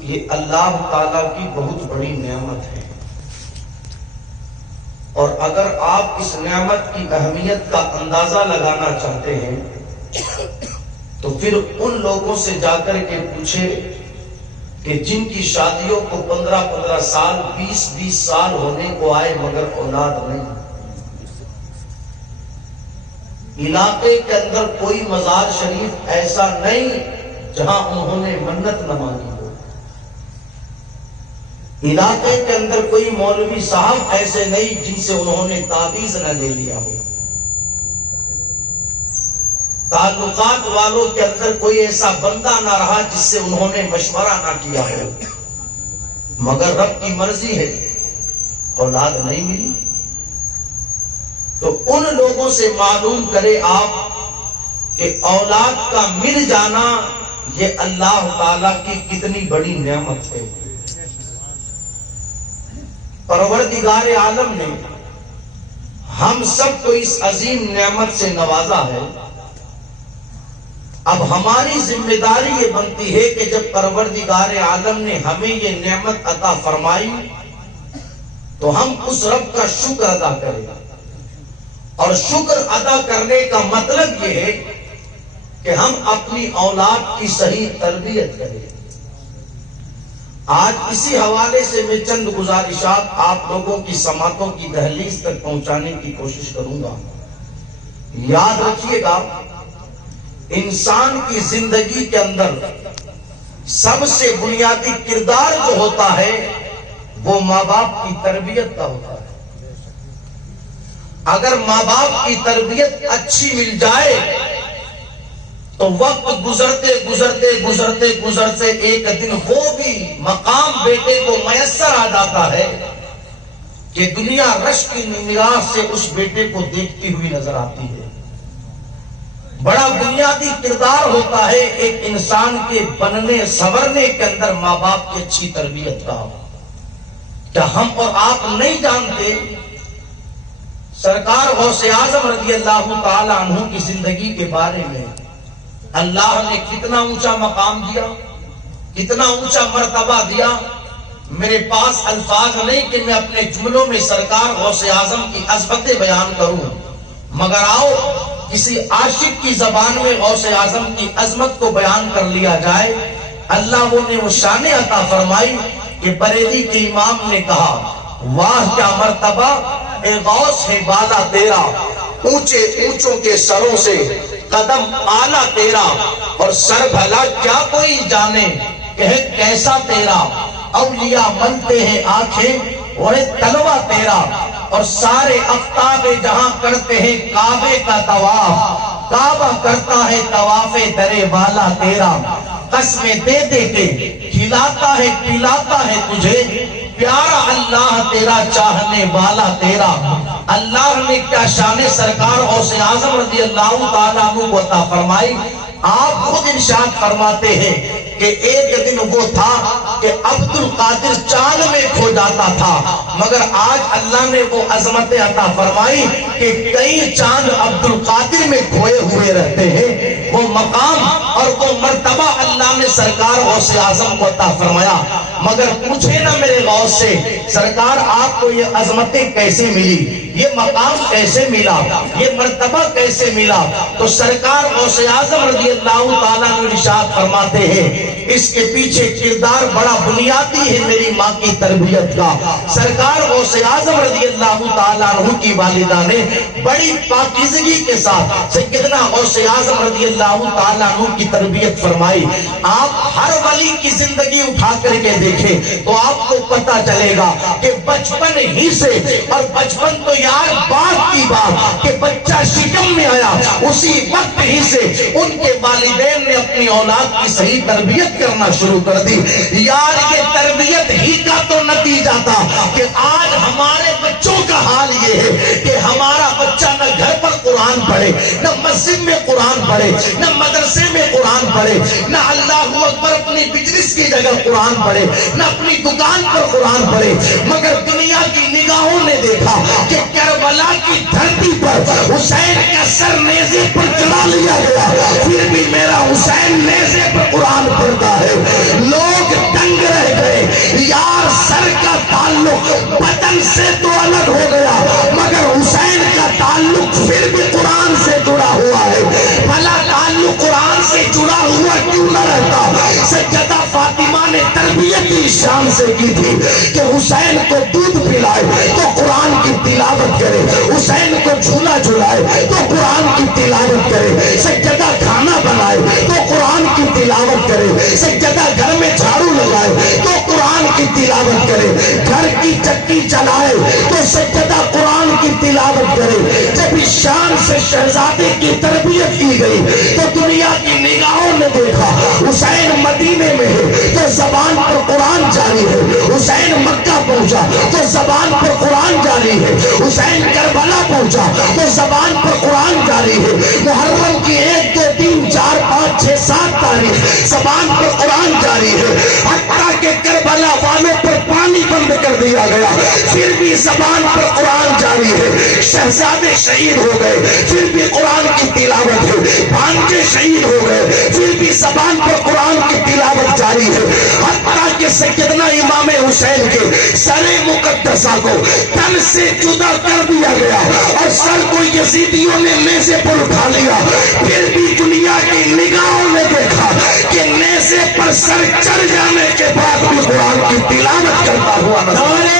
یہ اللہ تعالیٰ کی بہت بڑی نعمت ہے، اور اگر آپ اس نعمت کی اہمیت کا اندازہ لگانا چاہتے ہیں تو پھر ان لوگوں سے جا کر کے پوچھے کہ جن کی شادیوں کو 15 سال 20 سال ہونے کو آئے مگر اولاد نہیں۔ علاقے کے اندر کوئی مزار شریف ایسا نہیں جہاں انہوں نے منت نہ مانگی ہو، علاقے کے اندر کوئی مولوی صاحب ایسے نہیں جن سے انہوں نے تعویذ نہ لے لیا ہو، تعلقات والوں کے اندر کوئی ایسا بندہ نہ رہا جس سے انہوں نے مشورہ نہ کیا ہو، مگر رب کی مرضی ہے اولاد نہیں ملی۔ تو ان لوگوں سے معلوم کرے آپ کہ اولاد کا مل جانا یہ اللہ تعالی کی کتنی بڑی نعمت ہے۔ پروردگار عالم نے ہم سب کو اس عظیم نعمت سے نوازا ہے۔ اب ہماری ذمہ داری یہ بنتی ہے کہ جب پروردگار عالم نے ہمیں یہ نعمت عطا فرمائی تو ہم اس رب کا شکر ادا کریں، اور شکر ادا کرنے کا مطلب یہ ہے کہ ہم اپنی اولاد کی صحیح تربیت کریں۔ آج اسی حوالے سے میں چند گزارشات آپ لوگوں کی سماعتوں کی دہلیز تک پہنچانے کی کوشش کروں گا۔ یاد رکھیے گا، انسان کی زندگی کے اندر سب سے بنیادی کردار جو ہوتا ہے وہ ماں باپ کی تربیت کا ہوتا ہے۔ اگر ماں باپ کی تربیت اچھی مل جائے تو وقت گزرتے گزرتے گزرتے گزرتے ایک دن وہ بھی مقام بیٹے کو میسر آ جاتا ہے کہ دنیا رشک کی نگاہ سے اس بیٹے کو دیکھتی ہوئی نظر آتی ہے۔ بڑا بنیادی کردار ہوتا ہے ایک انسان کے بننے سنورنے کے اندر ماں باپ کی اچھی تربیت کا۔ کیا ہم اور آپ نہیں جانتے سرکار غوث اعظم رضی اللہ تعالی عنہ کی زندگی کے بارے میں اللہ نے کتنا اونچا مقام دیا، کتنا اونچا مرتبہ دیا؟ میرے پاس الفاظ نہیں کہ میں اپنے جملوں میں سرکار غوث اعظم کی عظمتیں بیان کروں، مگر آؤ کسی عاشق کی زبان میں غوث اعظم کی عظمت کو بیان کر لیا جائے۔ اللہ نے وہ شان عطا فرمائی کہ بریلی کے امام نے کہا، واہ کیا مرتبہ اے غوث ہے بالا تیرا، اونچے اونچوں کے سروں سے قدم آلہ تیرا، اور سر بھلا کیا کوئی جانے کہ کیسا تیرا، اولیاء ملتے ہیں آنکھیں وہ تلوہ تیرا، اور سارے افتاب جہاں کرتے ہیں کعبے کا طواف، کعبہ کرتا ہے طواف درے والا تیرا، قسمیں دے دے کے کھلاتا ہے پلاتا ہے تجھے، پیارا اللہ تیرا چاہنے والا تیرا۔ اللہ نے کیا شان سرکار غوث اعظم رضی اللہ تعالیٰ عنہ کو عطا فرمائی۔ آپ خود ارشاد فرماتے ہیں کہ ایک دن وہ تھا کہ عبد القادر چاند میں کھو جاتا تھا، مگر آج اللہ نے وہ عظمت عطا فرمائی کہ کئی چاند عبد القادر میں کھوئے ہوئے رہتے ہیں۔ وہ مقام اور وہ مرتبہ اللہ نے سرکار غوث اعظم کو عطا فرمایا۔ مگر پوچھے نا میرے غوث سے، سرکار آپ کو یہ عظمتیں کیسے ملی، یہ مقام کیسے ملا، یہ مرتبہ کیسے ملا؟ تو سرکار غوث اعظم رضی اللہ تعالیٰ عنہ ارشاد فرماتے ہیں اس کے پیچھے کردار بڑا بنیادی ہے میری ماں کی تربیت کا۔ سرکار غوث اعظم رضی اللہ تعالیٰ عنہ کی والدہ نے بڑی پاکیزگی کے ساتھ سیدنا غوث اعظم رضی اللہ تعالیٰ عنہ کی تربیت فرمائی۔ آپ ہر ولی کی زندگی اٹھا کر کے دیکھیں تو آپ کو پتہ چلے گا کہ بچپن ہی سے، اور بچپن تو یار بات کی بات کہ بچہ شکم میں آیا اسی وقت ہی سے ان کے والدین نے اپنی اولاد کی صحیح تربیت کرنا شروع کر دی۔ یار یہ تربیت ہی کا تو نتیجہ تھا کہ آج ہمارے بچوں کا حال یہ ہے کہ ہمارا بچہ نہ گھر پر قرآن پڑھے، نہ مسجد میں قرآن پڑھے، نہ مدرسے میں قرآن پڑھے، نہ اللہ اکبر اپنی بزنس کی جگہ قرآن پڑھے، نہ اپنی دکان پر قرآن پڑھے، مگر دنیا کی نگاہوں نے دیکھا کہ کربلا کی دھرتی پر حسین کا سر نیزے پر چڑھا لیا گیا، پھر بھی میرا حسین نیزے پر قرآن پڑھتا ہے۔ لوگ دنگ سیدہ فاطمہ نے تربیت کی شان سے کی تھی کہ حسین کو دودھ پلائے تو قرآن کی تلاوت کرے، حسین کو جھولا جھلائے تو قرآن کی تلاوت کرے، سیدہ کھانا بنائے تو قرآن کی تلاوت کرے، سیدہ گھر میں جھاڑو لگائے تو قرآن کی تلاوت کرے، گھر کی چکی چلائے تو سیدہ قرآن کی تلاوت کرے۔ جب اس شان سے شہزادے کی تربیت کی گئی تو دنیا کی نگاہوں نے دیکھا حسین مدینے میں ہے تو زبان پر قرآن جاری ہے، حسین مکہ پہنچا تو زبان پر قرآن جاری ہے، حسین کربلا پہنچا تو زبان پر قرآن جاری ہے۔ محرم کی 1 2 3 4 5 6 7 تاریخ زبان پر قرآن جاری ہے، حتیٰ کہ کربلا والوں پر پانی بند کر دیا گیا پھر بھی زبان پر قرآن جاری ہے۔ شہزادے شہید ہو گئے پھر بھی قرآن کی تلاوت ہے، بھانجے شہید ہو گئے پھر بھی زبان پر قرآن کی تلاوت جاری ہے، حتیٰ کہ سیدنا امام حسین کے سر مقدسہ کو تن سے جدا کر دیا گیا اور سر کو یزیدیوں نے نیزے پر اٹھا لیا، پھر بھی دنیا کی نگاہوں نے دیکھا کہ نیزے پر سر چڑھ جانے کے بعد بھی قرآن کی تلاوت کرتا ہوا نظر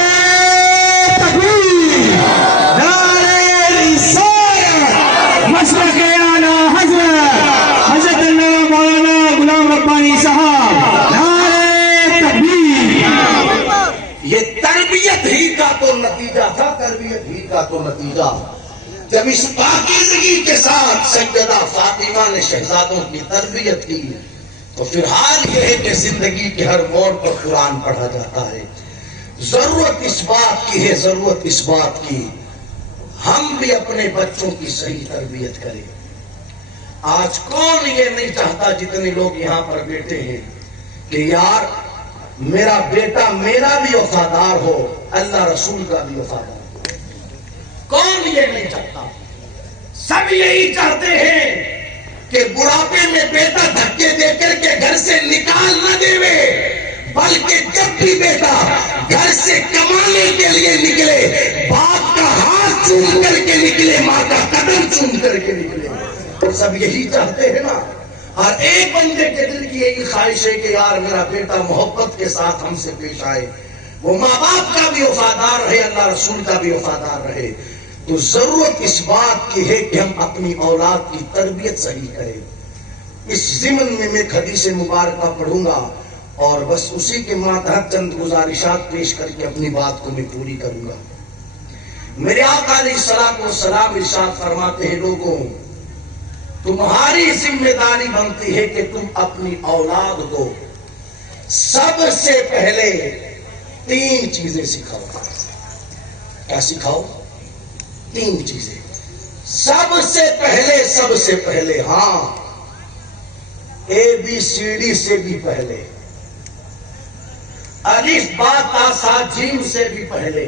نتیجہ تھا، تربیت ہی کا تو نتیجہ۔ جب اس پاکیزگی کے ساتھ سیدہ فاطمہ نے شہزادوں کی تربیت کی تو پھر حال یہ ہے کہ زندگی کے ہر موڑ پر قرآن پڑھا جاتا ہے۔ ضرورت اس بات کی ہے، ضرورت اس بات کی ہم بھی اپنے بچوں کی صحیح تربیت کریں۔ آج کون یہ نہیں چاہتا، جتنے لوگ یہاں پر بیٹھے ہیں، کہ یار میرا بیٹا میرا بھی وفادار ہو، اللہ رسول کا بھی وفادار ہو۔ کون یہ نہیں چاہتا؟ سب یہی چاہتے ہیں کہ بڑھاپے میں بیٹا دھکے دے کر کے گھر سے نکال نہ دے، بلکہ جب بھی بیٹا گھر سے کمانے کے لیے نکلے باپ کا ہاتھ چوم کر کے نکلے، ماں کا قدم چوم کر کے نکلے۔ سب یہی چاہتے ہیں نا۔ ہر ایک بندے کے دل کی یہی خواہش ہے کہ یار میرا بیٹا محبت کے ساتھ ہم سے پیش آئے، وہ ماں باپ کا بھی وفادار رہے، اللہ رسول کا بھی وفادار رہے۔ تو ضرورت اس بات کی ہے کہ ہم اپنی اولاد کی تربیت صحیح کریں۔ اس ضمن میں میں حدیث مبارکہ پڑھوں گا اور بس اسی کے ماتحت چند گزارشات پیش کر کے اپنی بات کو میں پوری کروں گا۔ میرے آقا علیہ الصلوۃ والسلام ارشاد فرماتے ہیں، لوگوں تمہاری ذمہ داری بنتی ہے کہ تم اپنی اولاد کو سب سے پہلے 3 چیزیں سکھاؤ۔ کیا سکھاؤ؟ 3 چیزیں۔ سب سے پہلے ہاں، ABCD سے بھی پہلے، الف با تا سا جیم سے بھی پہلے،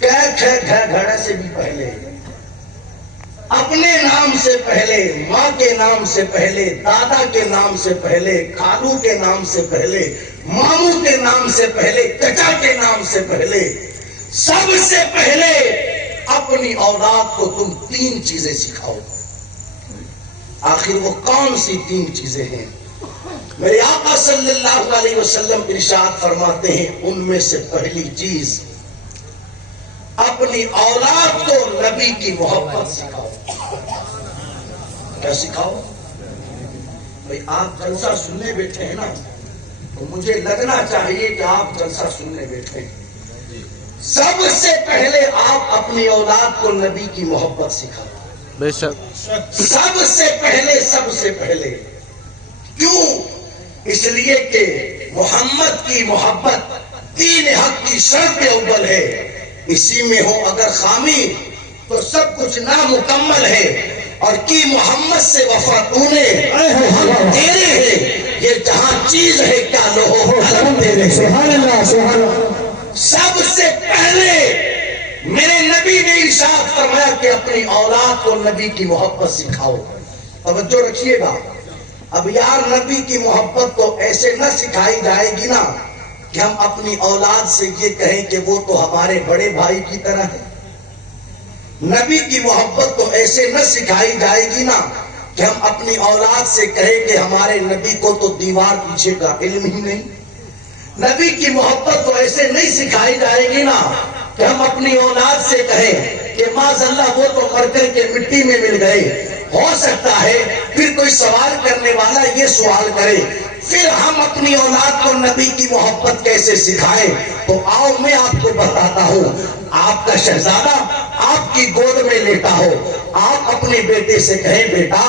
کہ کھ گھ گھڑ سے بھی پہلے، اپنے نام سے پہلے، ماں کے نام سے پہلے، دادا کے نام سے پہلے، خالو کے نام سے پہلے، ماموں کے نام سے پہلے، چچا کے نام سے پہلے، سب سے پہلے اپنی اولاد کو تم 3 چیزیں سکھاؤ۔ آخر وہ کون سی 3 چیزیں ہیں؟ میرے آقا صلی اللہ علیہ وسلم ارشاد فرماتے ہیں، ان میں سے پہلی چیز اپنی اولاد کو نبی کی محبت سکھاؤ۔ کیا سکھاؤ؟ بھئی آپ جلسہ سننے بیٹھے ہیں نا، تو مجھے لگنا چاہیے کہ آپ جلسہ سننے بیٹھے ہیں۔ سب سے پہلے آپ اپنی اولاد کو نبی کی محبت سکھاؤ۔ بے شک سب سے پہلے کیوں؟ اس لیے کہ محمد کی محبت دین حق کی شرط اول ہے، اسی میں ہو اگر خامی تو سب کچھ نامکمل ہے، اور کی محمد سے وفا تو نے ہم تیرے ہیں، یہ جہاں چیز ہے کیا لوہو قلم تیرے۔ سبحان اللہ، سبحان اللہ۔ سب سے پہلے میرے نبی نے ارشاد فرمایا کہ اپنی اولاد کو نبی کی محبت سکھاؤ۔ توجہ رکھیے گا، اب یار نبی کی محبت تو ایسے نہ سکھائی جائے گی نا کہ ہم اپنی اولاد سے یہ کہیں کہ وہ تو ہمارے بڑے بھائی کی طرح ہے۔ نبی کی محبت تو ایسے نہ سکھائی جائے گی نا کہ ہم اپنی اولاد سے کہیں کہ ہمارے نبی کو تو دیوار پیچھے کا علم ہی نہیں. نبی کی محبت تو ایسے نہیں سکھائی جائے گی نا کہ ہم اپنی اولاد سے کہیں کہ معاذ اللہ وہ تو مر کر کے مٹی میں مل گئے. ہو سکتا ہے پھر کوئی سوال کرنے والا یہ سوال کرے پھر ہم اپنی اولاد کو نبی کی محبت کیسے سکھائیں. تو آؤ میں آپ کو بتاتا ہوں. آپ کا شہزادہ آپ کی گود میں لیٹا ہو, آپ اپنے بیٹے سے کہیں بیٹا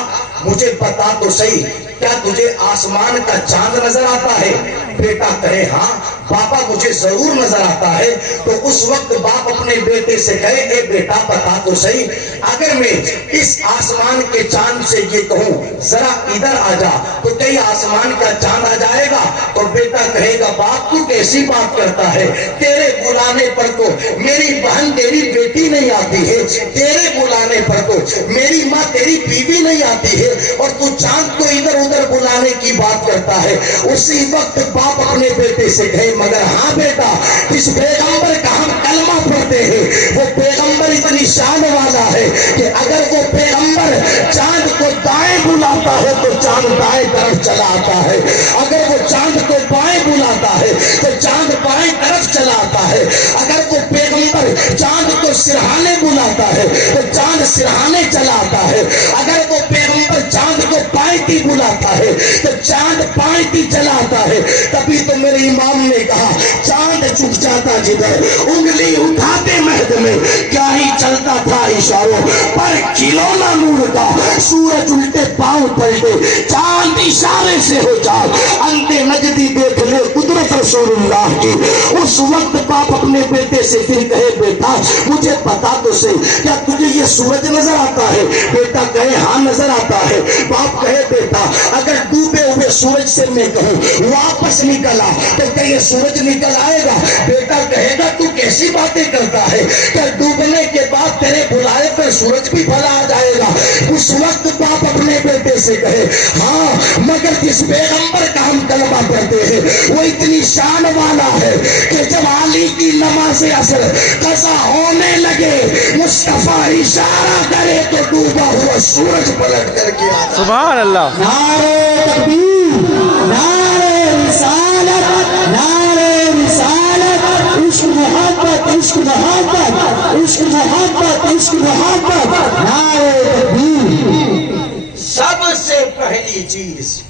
مجھے بتا تو صحیح کیا تجھے آسمان کا چاند نظر آتا ہے؟ بیٹا کہے ہاں بابا مجھے ضرور نظر آتا ہے. تو اس وقت باپ اپنے بیٹے سے کہے اے بیٹا بتا تو صحیح اگر میں اس آسمان کے چاند سے یہ کہوں ذرا ادھر آ جا تو کئی آسمان کا چاند آ جائے گا؟ تو بیٹا کہے گا باپ تو کیسی بات کرتا ہے, تیرے بلانے پر تو میری بہن تیری بیٹی نہیں آتی ہے, تیرے بلانے پر تو میری ماں تیری بیوی نہیں آتی ہے, اور تو چاند کو ادھر ادھر بلانے کی بات کرتا ہے. اسی وقت باپ اپنے بیٹے سے کہے مگر ہاں بیٹا اس پیغمبر کا ہم کلمہ پڑھتے ہیں, وہ پیغمبر اتنی شان والا ہے کہ اگر وہ پیغمبر چاند کو دائیں بلاتا ہے تو چاند دائیں طرف چلا آتا ہے, اگر وہ چاند کو بائیں بلاتا ہے تو چاند بائیں طرف چلا آتا ہے, اگر وہ پیغمبر چاند کو سرہانے بلاتا ہے تو چاند سرہانے چلا آتا ہے, اگر وہ پیغمبر چاند کو پائتی بلاتا ہے تو چاند پائتی چلا آتا ہے. تبھی تو میرے امام نے کہا چاند چک جاتا جدھر انگلی اٹھاتے مہد میں کیا ہی چلتا تھا اشاروں پر کھلونا نور کا, سورج الٹے پاؤں پلٹے چاند اشارے سے ہو چال انتے نجدی دیکھ لے قدرت رسول اللہ کی. اس وقت باپ اپنے بیٹے سے پھر کہے بیٹا مجھے بتا تو صحیح کیا تجھے یہ سورج نظر آتا ہے؟ بیٹا کہے ہاں نظر آتا ہے. باپ کہے بیٹا اگر ڈوبے ہوئے سورج سے میں کہوں واپس نکلا تو کیا یہ سورج نکل آئے گا؟ بیٹا کہے گا تو کیسی باتیں کرتا ہے, کیا ڈوبنے کے بعد تیرے بلائے پر سورج بھی بھلا آ جائے گا؟ اس وقت باپ اپنے بیٹے سے کہے ہاں مگر جس پیغمبر کا ہم کلمہ پڑھتے ہیں وہ اتنی شان والا ہے کہ جب علی کی نماز عصر قضا ہونے لگے مصطفیٰ اشارہ کرے تو ڈوبا ہوا سورج پلٹ کر کے آتا. سبحان اللہ. نعرہ تکبیر, نعرہ رسالت, نعرہ رسالت, عشق محبت, عشق محبت, عشق محبت, عشق محبت, نعرہ تکبیر. سب سے پہلی چیز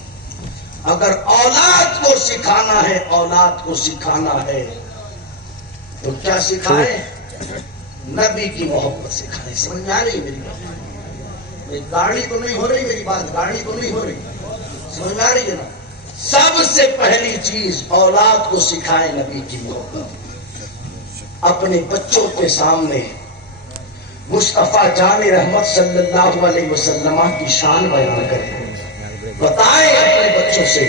اگر اولاد کو سکھانا ہے, اولاد کو سکھانا ہے تو کیا سکھائیں؟ نبی کی محبت سکھائیں. سمجھ میں آ رہی میری بات؟ گاڑی تو نہیں ہو رہی میری بات, گاڑی تو نہیں ہو رہی, سمجھ میں آ رہی ہے نا؟ سب سے پہلی چیز اولاد کو سکھائیں نبی کی محبت. اپنے بچوں کے سامنے مصطفیٰ جان رحمت صلی اللہ علیہ وسلم کی شان بیان کریں, بتائیں اپنے بچوں سے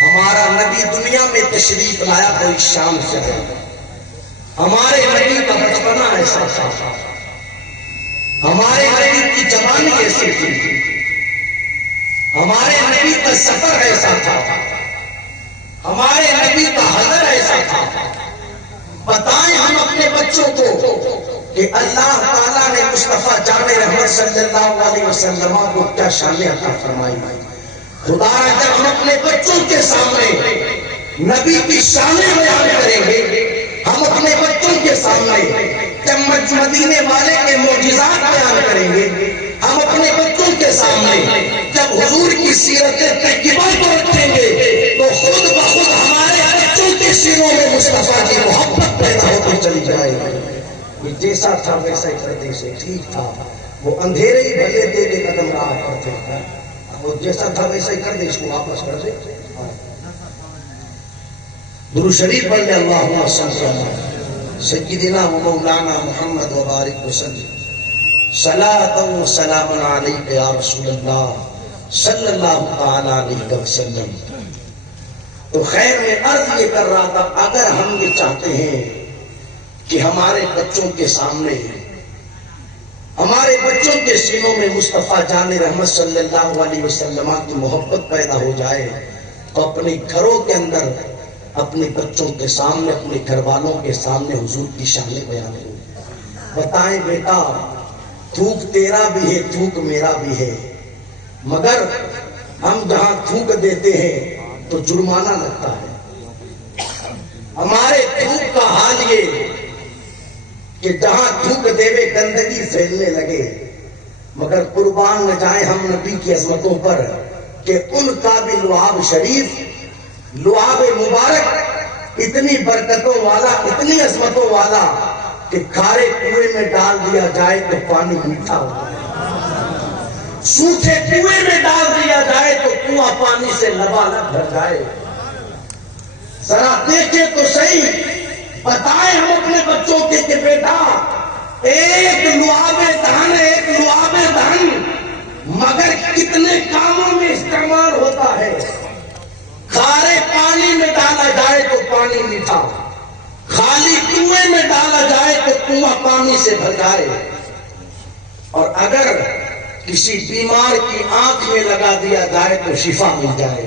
ہمارا نبی دنیا میں تشریف لایا کوئی شان سے ہے, ہمارے نبی کا بچپنا ایسا تھا, ہمارے نبی کی جوانی ایسی تھی, ہمارے نبی کا سفر ایسا تھا, ہمارے نبی کا حضر ایسا تھا. بتائیں ہم اپنے بچوں کو کہ اللہ تعالیٰ نے مصطفیٰ جان رحمت صلی اللہ علیہ وسلم کو کیا شان عطا فرمائی. خدا اگر ہم اپنے بچوں کے سامنے نبی کی شانیں بیان کریں گے, ہم اپنے بچوں کے سامنے جب مدینے والے کے معجزات بیان کریں گے, ہم اپنے بچوں کے سامنے جب حضور کی سیرت طیبہ کو رکھیں گے تو خود بخود ہمارے بچوں کے سینوں میں مصطفیٰ کی محبت پیدا ہوتی چلی جائے گی. یہ جیسا تھا ویسا ہی کرتے سے ٹھیک تھا, وہ اندھیرے ہی بھلے تیرے قدم راہ کرتے تھے, وہ جیسا تھا ویسا ہی کر دے, اس کو واپس کر دے. درود شریف پڑھ لے اللہم صلی اللہ سیدنا و مولانا محمد و بارک وسلم صلاۃ و سلام علیک یا رسول اللہ صلی اللہ تعالی علیہ وسلم. تو خیر میں عرض یہ کر رہا تھا اگر ہم یہ چاہتے ہیں کہ ہمارے بچوں کے سامنے ہمارے بچوں کے سینوں میں مصطفیٰ جان رحمت صلی اللہ علیہ وسلم کی محبت پیدا ہو جائے تو اپنے گھروں کے اندر اپنے بچوں کے سامنے اپنے گھر والوں کے سامنے حضور کی شان بیان ہو. بتائیں بیٹا تھوک تیرا بھی ہے تھوک میرا بھی ہے، مگر ہم جہاں تھوک دیتے ہیں تو جرمانہ لگتا ہے۔ ہمارے تھوک کا حال یہ کہ جہاں تھوک دیوے گندگی پھیلنے لگے، مگر قربان نہ جائیں ہم نبی کی عظمتوں پر کہ ان کا بھی لعاب شریف، لعاب مبارک اتنی برکتوں والا، اتنی عظمتوں والا کہ کھارے کنویں میں ڈال دیا جائے تو پانی میٹھا ہوتا ہے، سوکھے کنویں میں ڈال دیا جائے تو کنواں پانی سے لبالب بھر جائے۔ ذرا دیکھیں تو صحیح، بتائیں ہم اپنے بچوں کے کہ بیٹا ایک لعاب دہن، ایک لعاب دہن مگر کتنے کاموں میں استعمال ہوتا ہے۔ کھارے پانی میں ڈالا جائے تو پانی میٹھا، خالی کنویں میں ڈالا جائے تو کنواں پانی سے بھر جائے۔ اور اگر کسی بیمار کی آنکھ میں لگا دیا جائے تو شفا مل جائے،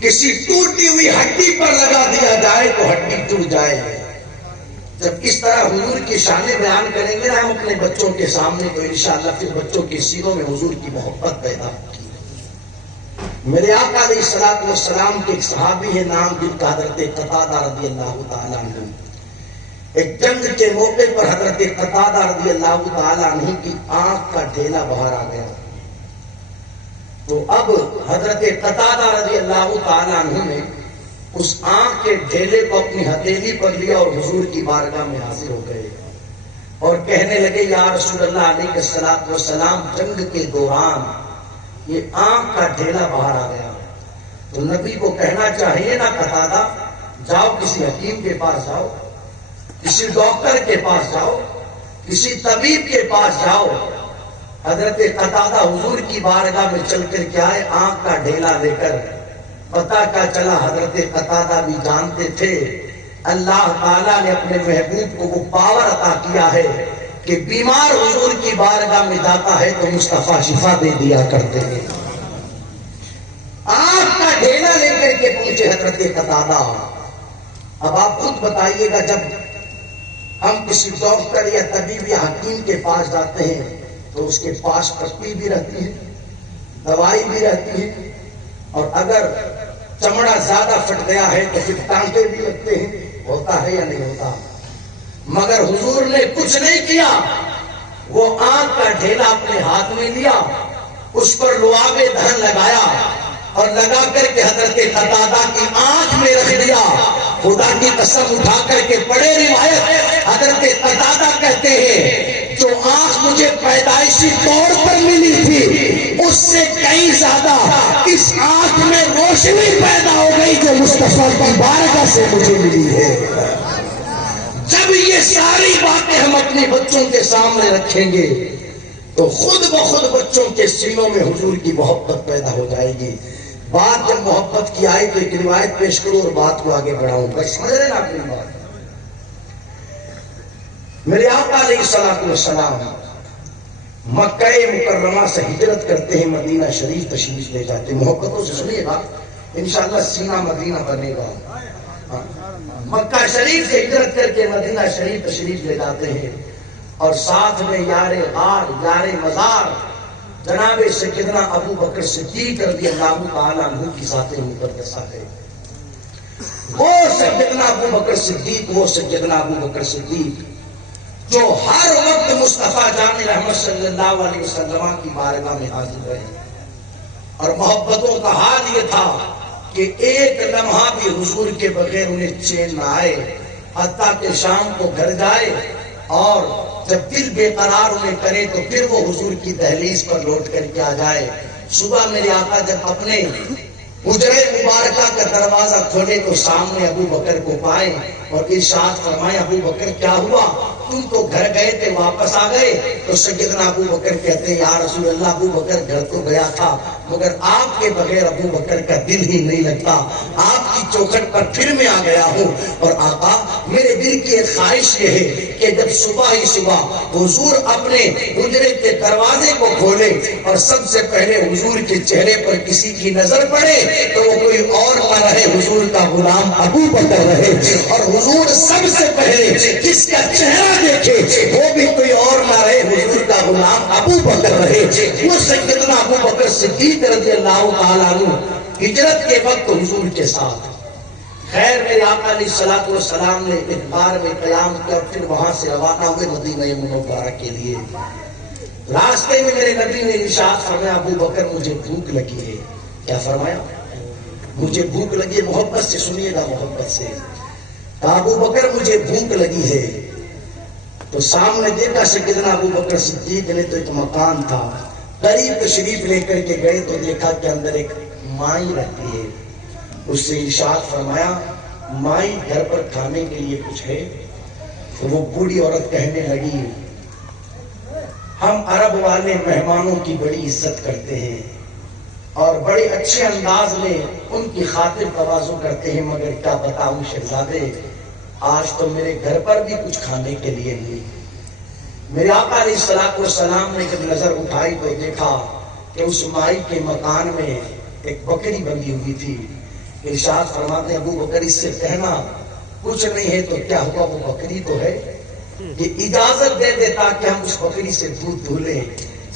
کسی ٹوٹی ہوئی ہڈی پر لگا دیا جائے تو ہڈی ٹوٹ جائے۔ جب اس طرح حضور کی شانیں بیان کریں گے نا ہم اپنے بچوں کے سامنے تو انشاءاللہ پھر بچوں کے سینوں میں حضور کی محبت پیدا ہوگی۔ میرے آقا علیہ الصلوۃ والسلام کے ایک صحابی ہے، نام جن کا حضرت قتادہ رضی اللہ تعالیٰ عنہ۔ ایک جنگ کے موقع پر حضرت قتادہ رضی اللہ تعالیٰ عنہ کی آنکھ کا ڈھیلا باہر آ گیا، تو اب حضرت قتادہ رضی اللہ تعالیٰ عنہ نے اس آنکھ کے ڈھیلے کو اپنی ہتھیلی پر لیا اور حضور کی بارگاہ میں حاضر ہو گئے اور کہنے لگے یا رسول اللہ علیہ الصلوۃ والسلام، جنگ کے دوران یہ آنکھ کا ڈھیلا باہر آ گیا۔ تو نبی کو کہنا چاہیے نا قتادہ جاؤ کسی حکیم کے پاس جاؤ، کسی ڈاکٹر کے پاس جاؤ، کسی طبیب کے پاس جاؤ۔ حضرت قتادہ حضور کی بارگاہ میں چل کر کے آئے آنکھ کا ڈھیلا لے کر۔ پتہ کیا چلا، حضرت قتادہ بھی جانتے تھے اللہ تعالیٰ نے اپنے محبوب کو وہ پاور عطا کیا ہے کہ بیمار حضور کی بارگاہ میں جاتا ہے تو مصطفیٰ شفا دے دیا کرتے ہیں۔ آنکھ کا ڈھیلا لے کر کے پہنچے حضرت قتادہ۔ اب آپ خود بتائیے گا، جب ہم کسی ڈاکٹر یا طبیب یا حکیم کے پاس جاتے ہیں تو اس کے پاس پٹی بھی رہتی ہے، دوائی بھی رہتی ہے، اور اگر چمڑا زیادہ پھٹ گیا ہے تو پھر ٹانکے بھی لگتے ہیں، ہوتا ہے یا نہیں ہوتا؟ مگر حضور نے کچھ نہیں کیا، وہ آنکھ کا ڈھیلا اپنے ہاتھ میں لیا، اس پر لعاب دہن لگایا اور لگا کر کے حضرت قتادہ کی آنکھ میں رکھ دیا۔ خدا کی قسم اٹھا کر کے پڑھے روایت، حضرت قتادہ کہتے ہیں جو آنکھ مجھے پیدائشی طور پر ملی تھی اس سے کئی زیادہ اس آنکھ میں روشنی پیدا ہو گئی جو مصطفیٰ کی بارگاہ سے مجھے ملی ہے۔ جب یہ ساری باتیں ہم اپنے بچوں کے سامنے رکھیں گے تو خود بخود بچوں کے سینوں میں حضور کی محبت پیدا ہو جائے گی۔ بات جب محبت کی آئی تو ایک روایت پیش کروں اور بات کو آگے بڑھاؤں گا، سمجھ رہے نا اپنی بات؟ میرے آقا علیہ الصلوۃ والسلام مکہ مکرمہ سے ہجرت کرتے ہیں، مدینہ شریف تشریف لے جاتے ہیں۔ محبتوں سے سنیے گا، انشاءاللہ سینہ مدینہ بنے گا۔ مکہ شریف سے ہجرت کر کے مدینہ شریف تشریف لے جاتے ہیں اور ساتھ میں یار غار، یار مزار جناب سیدنا ابو بکر صدیق رضی اللہ تعالیٰ عنہ کی ذات مقدسہ ہے۔ وہ سیدنا ابو بکر صدیق، وہ سیدنا ابو بکر صدیق جو ہر وقت مصطفیٰ جان رحمت صلی اللہ علیہ وسلم کی بارگاہ میں حاضر رہے، اور محبتوں کا حال یہ تھا کہ ایک لمحہ بھی حضور کے بغیر انہیں چین نہ آئے، حتیٰ کہ شام کو گھر جائے اور جب دل بے قرار انہیں کرے تو پھر وہ حضور کی دہلیز پر لوٹ کر کے آ جائے۔ صبح میرے آقا جب اپنے حجرے مبارکہ کا دروازہ کھولے تو سامنے ابو بکر کو پائے اور ارشاد فرمائے ابو بکر کیا ہوا، تم تو گھر گئے تھے واپس آ گئے؟ تو سیدنا ابو بکر کہتے ہیں یا رسول اللہ ابو بکر گھر تو گیا تھا مگر آپ کے بغیر ابو بکر کا دل ہی نہیں لگتا، آپ کی چوکھٹ پر پھر میں آ گیا ہوں، اور آقا میرے دل کی ایک خواہش یہ ہے کہ جب صبح ہی صبح حضور اپنے حجرے کے دروازے کو کھولے اور سب سے پہلے حضور کے چہرے پر کسی کی نظر پڑے تو وہ کوئی اور نہ رہے، حضور کا غلام ابو بکر رہے، اور حضور سب سے پہلے جس کا چہرہ دیکھے وہ بھی کوئی اور نہ رہے حضور کا غلام ابو بکر رہے. وہ سیدنا ابو بکر صدیق رضی اللہ تعالیٰ عنہ ہجرت کے وقت حضور کے ساتھ. خیر میرے آقا علیہ الصلوۃ والسلام نے ایک بار میں قیام کیا، پھر وہاں سے روانہ ہوئے مدینہ منورہ کے لیے. راستے میں میرے نبی نے ارشاد فرمایا ابو بکر مجھے بھوک لگی ہے. کیا فرمایا؟ مجھے بھوک لگی ہے. محبت سے سنیے گا، محبت سے. ابو بکر مجھے بھوک لگی ہے. تو سامنے دیکھا سیدنا ابو بکر صدیق نے تو ایک مکان تھا، قریب تشریف لے کر کے گئے تو دیکھا کہ اندر ایک مائی رہتی ہے. اس سے ارشاد فرمایا مائی گھر پر کھانے کے لیے کچھ ہے؟ تو وہ بوڑھی عورت کہنے لگی ہم عرب والے مہمانوں کی بڑی عزت کرتے ہیں اور بڑے اچھے انداز میں ان کی خاطر تواضع کرتے ہیں، مگر کیا بتاؤں شہزادے آج تو میرے گھر پر بھی کچھ کھانے کے لیے نہیں. میرے آقا علیہ الصلوۃ والسلام نے جب نظر اٹھائی تو دیکھا کہ اس مائی کے مکان میں ایک بکری بندھی ہوئی تھی. ارشاد فرماتے ہیں ابو بکر اس سے کہنا کچھ نہیں ہے تو کیا ہوا، وہ بکری تو ہے، کہ اجازت دے دیتا کہ ہم اس بکری سے دودھ دھولیں.